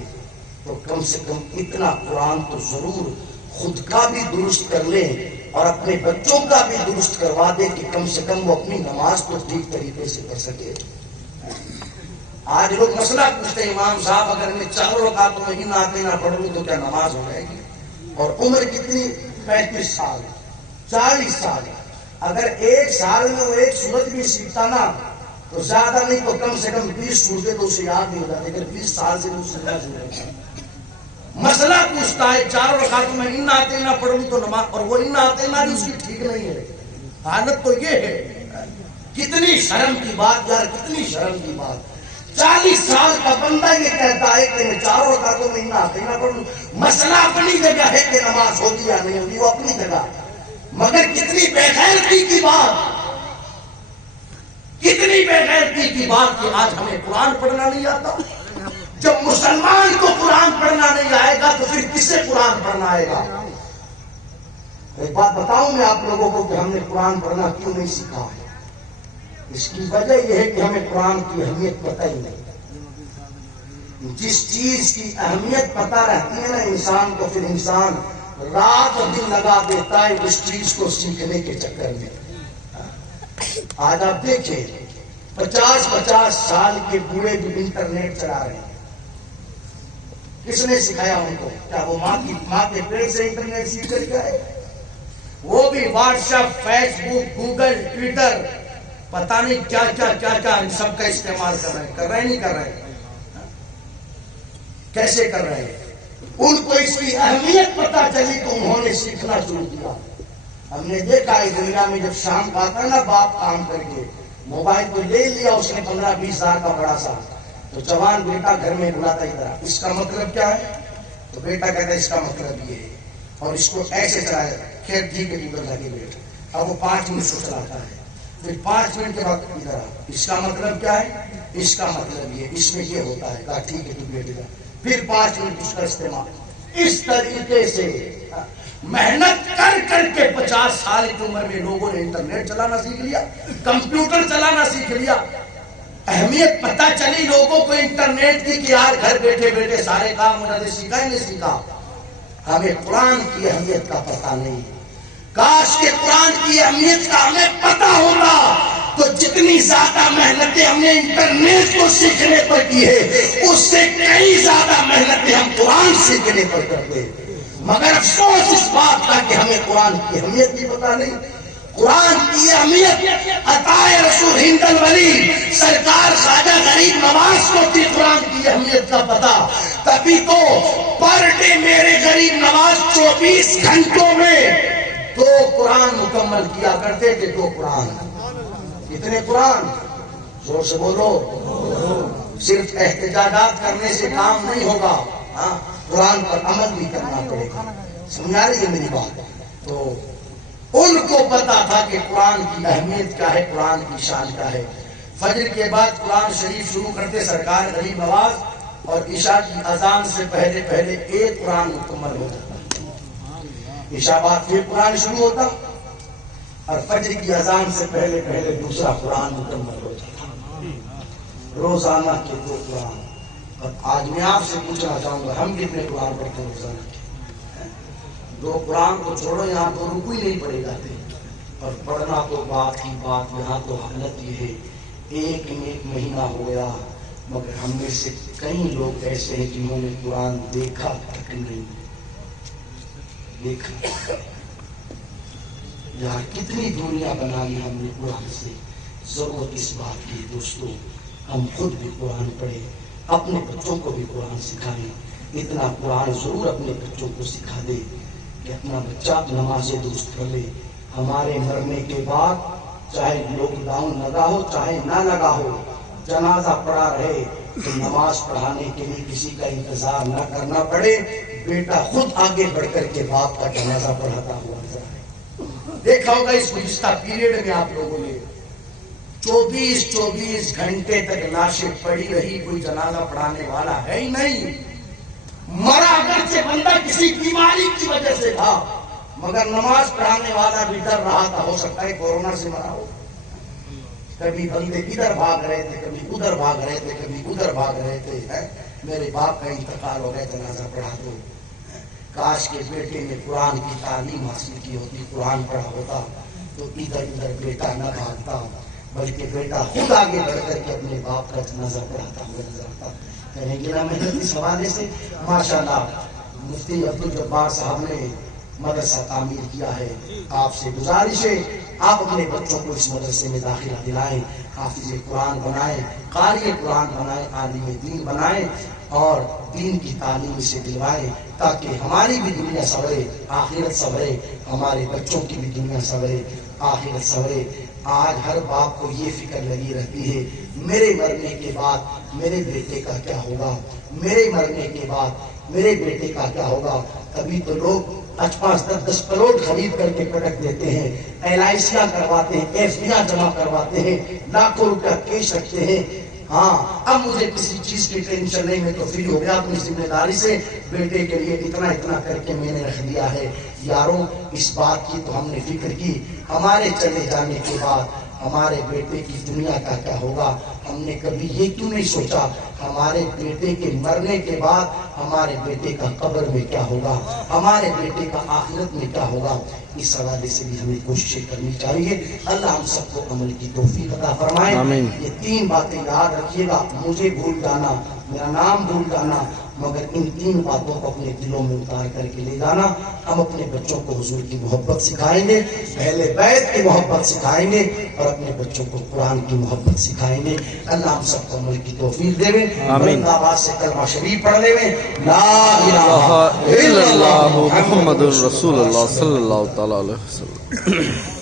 تو کم سے کم اتنا قرآن تو ضرور خود کا بھی درست کر لیں اور اپنے بچوں کا بھی درست کروا دے کہ کم سے کم وہ اپنی نماز کو ٹھیک طریقے سے پڑھ سکے. آج لوگ مسئلہ پوچھتے ہیں امام صاحب اگر میں 4 رکعتوں میں نہ آتے نہ پڑھ لوں تو کیا نماز ہو جائے گی؟ اور عمر کتنی؟ 35 سال, 40 سال. اگر 1 سال میں وہ 1 سورت بھی سیکھتا نا تو زیادہ نہیں تو کم سے کم 20 سورتیں تو اسے یاد نہیں ہو جاتی. اگر 20 سال سے مسئلہ پوچھتا ہے 4 رکعتوں میں نہ آتے نہ پڑھ لوں تو نماز, اور وہ نہ آتے نہ بھی اس کی ٹھیک نہیں ہے. حالت تو یہ ہے. کتنی شرم کی بات یار, کتنی شرم کی بات. 40 سال کا بندہ یہ کہتا ہے کہ میں 4 رکعتوں میں نہ آتے نہ پڑھ لوں. مسئلہ اپنی جگہ ہے کہ نماز ہوگی یا نہیں ہوگی, وہ اپنی جگہ. مگر کتنی بے غیرتی کی بات, کتنی بے غیرتی کی بات کہ آج ہمیں قرآن پڑھنا نہیں آتا. جب مسلمان کو قرآن پڑھنا نہیں آئے گا تو پھر کسے قرآن پڑھنا آئے گا؟ ایک بات بتاؤں میں آپ لوگوں کو کہ ہم نے قرآن پڑھنا کیوں نہیں سیکھا ہے. اس کی وجہ یہ ہے کہ ہمیں قرآن کی اہمیت پتہ ہی نہیں. جس چیز کی اہمیت پتہ رہتی ہے نا انسان کو, پھر انسان رات اور دن لگا دیتا ہے اس چیز کو سیکھنے کے چکر میں. آج آپ دیکھیں 50 سال کے بوڑھے بھی انٹرنیٹ چلا رہے ہیں. کس نے سکھایا ان کو؟ کیا وہ ماں کے پیٹ سے انٹرنیٹ سیکھ کر گئے؟ وہ بھی واٹس ایپ, فیس بک, گوگل, ٹویٹر, پتہ نہیں کیا کیا کیا کیا ان سب کا استعمال کر رہے نہیں کر رہے, کیسے کر رہے ہیں؟ ان کو اس کی اہمیت پتہ چلی تو انہوں نے سیکھنا شروع کیا. ہم نے دیکھا ہے دنیا میں جب شام کا آتا ہے نا باپ کام کر کے موبائل کو لے لیا اس نے 15-20 ہزار کا بڑا سا, تو جوان بیٹا گھر میں بلاتا ادھر, اس کا مطلب کیا ہے؟ تو بیٹا کہتا ہے اس کا مطلب یہ ہے, اور اس کو ایسے چلایا. خیر ٹھیک ہے ادھر لگے بیٹا. اب وہ 5 منٹ سے چلاتا ہے. پھر 5 منٹ کے بعد ادھر آ. اس کا مطلب کیا ہے؟ اس کا مطلب یہ اس میں یہ ہوتا ہے. کہا ٹھیک ہے تو بیٹھ جا. پھر 5 منٹ اس کا استعمال. اس طریقے سے محنت کر کر کے 50 سال کی عمر میں لوگوں نے انٹرنیٹ چلانا سیکھ لیا, کمپیوٹر چلانا سیکھ لیا. اہمیت پتہ چلی لوگوں کو انٹرنیٹ کی کہ یار گھر بیٹھے بیٹھے سارے کام انہوں نے سیکھا ہی نہیں سیکھا. ہمیں قرآن کی اہمیت کا پتہ نہیں. کاش کے قرآن کی اہمیت کا ہمیں پتہ ہوتا تو جتنی زیادہ محنتیں ہم نے انٹرنیٹ کو سیکھنے پر کی ہے اس سے کئی زیادہ محنتیں ہم قرآن سیکھنے پر کرتے. مگر افسوس اس بات کا کہ ہمیں قرآن کی اہمیت بھی پتہ نہیں. قرآن کی اہمیت عطائے رسول ہند الولی سرکار خواجہ غریب نواز کو تھی قرآن کی اہمیت کا پتہ. تبھی تو پر ڈے میرے غریب نواز 24 گھنٹوں میں 2 قرآن مکمل کیا کرتے تھے. 2 قرآن. کتنے قرآن؟ زور سے بولو. صرف احتجاجات کرنے سے کام نہیں ہوگا, قرآن پر عمل بھی کرنا پڑے گا. سمجھا رہی ہے میری بات؟ تو ان کو پتا تھا کہ قرآن کی اہمیت کیا ہے, قرآن کی شان کیا ہے. فجر کے بعد قرآن شریف شروع کرتے سرکار غریب نواز, اور عشاء کی اذان سے پہلے پہلے 1 قرآن مکمل ہو جاتا. عشاء بعد پھر قرآن شروع ہوتا, اور فجر کی اذان سے پہلے پہلے دوسرا قرآن مکمل ہو جاتا. روزانہ کے 2 قرآن. اور آج میں آپ سے پوچھنا چاہوں گا ہم کتنے قرآن پڑھتے ہیں روزانہ کے؟ 2 قرآن کو چھوڑو, یہاں تو رکو ہی نہیں پڑے جاتے. اور پڑھنا تو بات کی بات, یہاں تو حالت یہ ہے 1 مہینہ ہو گیا مگر ہم میں سے کئی لوگ ایسے ہیں جنہوں نے قرآن دیکھا تک نہیں. دیکھا یار کتنی دنیا بنا لی ہم نے قرآن سے. ضرورت اس بات کی دوستوں ہم خود بھی قرآن پڑھیں, اپنے بچوں کو بھی قرآن سکھائیں. اتنا قرآن ضرور اپنے بچوں کو سکھا دے کہ اپنا بچہ نماز درست کر لے. ہمارے مرنے کے بعد چاہے لاک ڈاؤن لگا ہو چاہے نہ لگا ہو, جنازہ پڑھا رہے تو نماز پڑھانے کے لیے کسی کا انتظار نہ کرنا پڑے. بیٹا خود آگے بڑھ کر کے باپ کا جنازہ پڑھاتا ہوا نظر آئے. دیکھا ہوگا اس گزشتہ پیریڈ میں آپ لوگوں نے 24 گھنٹے تک لاشیں پڑی رہی, کوئی جنازہ پڑھانے والا ہے ہی نہیں. مرا اگرچہ بندہ کسی بیماری کی وجہ سے تھا مگر نماز پڑھانے والا بھی ڈر رہا تھا, ہو سکتا ہے کورونا سے مرا ہو. کبھی بندے ادھر بھاگ رہے تھے, کبھی ادھر بھاگ رہے تھے, کبھی ادھر بھاگ رہے تھے. میرے باپ کا انتقال ہو گیا, جنازہ پڑھا دو. کاش کے بیٹے نے قرآن کی تعلیم حاصل کی ہوتی, قرآن پڑھا ہوتا تو ادھر ادھر بیٹا نہ بھاگتا بلکہ بیٹا خود آگے بڑھ کر کے اپنے باپ کا جنازہ پڑھاتا ہوا نظر آتا. کہیں گے نا محنت اس حوالے سے ماشاءاللہ مفتی عبدالجبار صاحب نے مدرسہ تعمیر کیا ہے. آپ سے گزارش ہے آپ اپنے بچوں کو اس مدرسے میں داخلہ دلائیں, حافظ قرآن بنائیں, قاری قرآن بنائیں, عالم دین بنائیں اور دین کی تعلیم سے دلوائیں تاکہ ہماری بھی دنیا سنورے, آخرت سنورے, ہمارے بچوں کی بھی دنیا سنورے, آخرت سنورے. آج ہر باپ کو یہ فکر لگی رہتی ہے میرے مرنے کے بعد میرے بیٹے کا کیا ہوگا, میرے مرنے کے بعد میرے بیٹے کا کیا ہوگا. تبھی تو لوگ 5-10 کروڑ خرید کر کے پٹک دیتے ہیں, LICیاں کرواتے ہیں, FDیاں جمع کرواتے ہیں, لاکھوں روپیہ کیش رکھتے ہیں. ہاں اب مجھے کسی چیز کی ٹینشن نہیں, میں تو فری ہو گیا اپنی ذمہ داری سے, بیٹے کے لیے اتنا کر کے میں نے رکھ دیا ہے. یاروں اس بات کی تو ہم نے فکر کی, ہمارے چلے جانے کے بعد ہمارے بیٹے کی دنیا کا کیا ہوگا. ہم نے کبھی یہ کیوں نہیں سوچا ہمارے بیٹے کے مرنے کے بعد ہمارے بیٹے کا قبر میں کیا ہوگا, ہمارے بیٹے کا آخرت میں کیا ہوگا. اس حوالے سے بھی ہمیں کوششیں کرنی چاہیے. اللہ ہم سب کو عمل کی توفیق عطا فرمائے. یہ 3 باتیں یاد رکھیے گا, مجھے بھول جانا, میرا نام بھول جانا, مگر ان 3 باتوں کو اپنے دلوں میں اتار کر کے لے جانا. ہم اپنے بچوں کو حضور کی محبت سکھائیں گے, اہل بیت کی محبت سکھائیں گے اور اپنے بچوں کو قرآن کی محبت سکھائیں گے. اللہ ہم سب کو عمل کی توفیق دے. بلند آواز سے کلمہ شریف پڑھ لے. لا الہ الا اللہ محمد رسول اللہ صلی اللہ تعالی علیہ وسلم.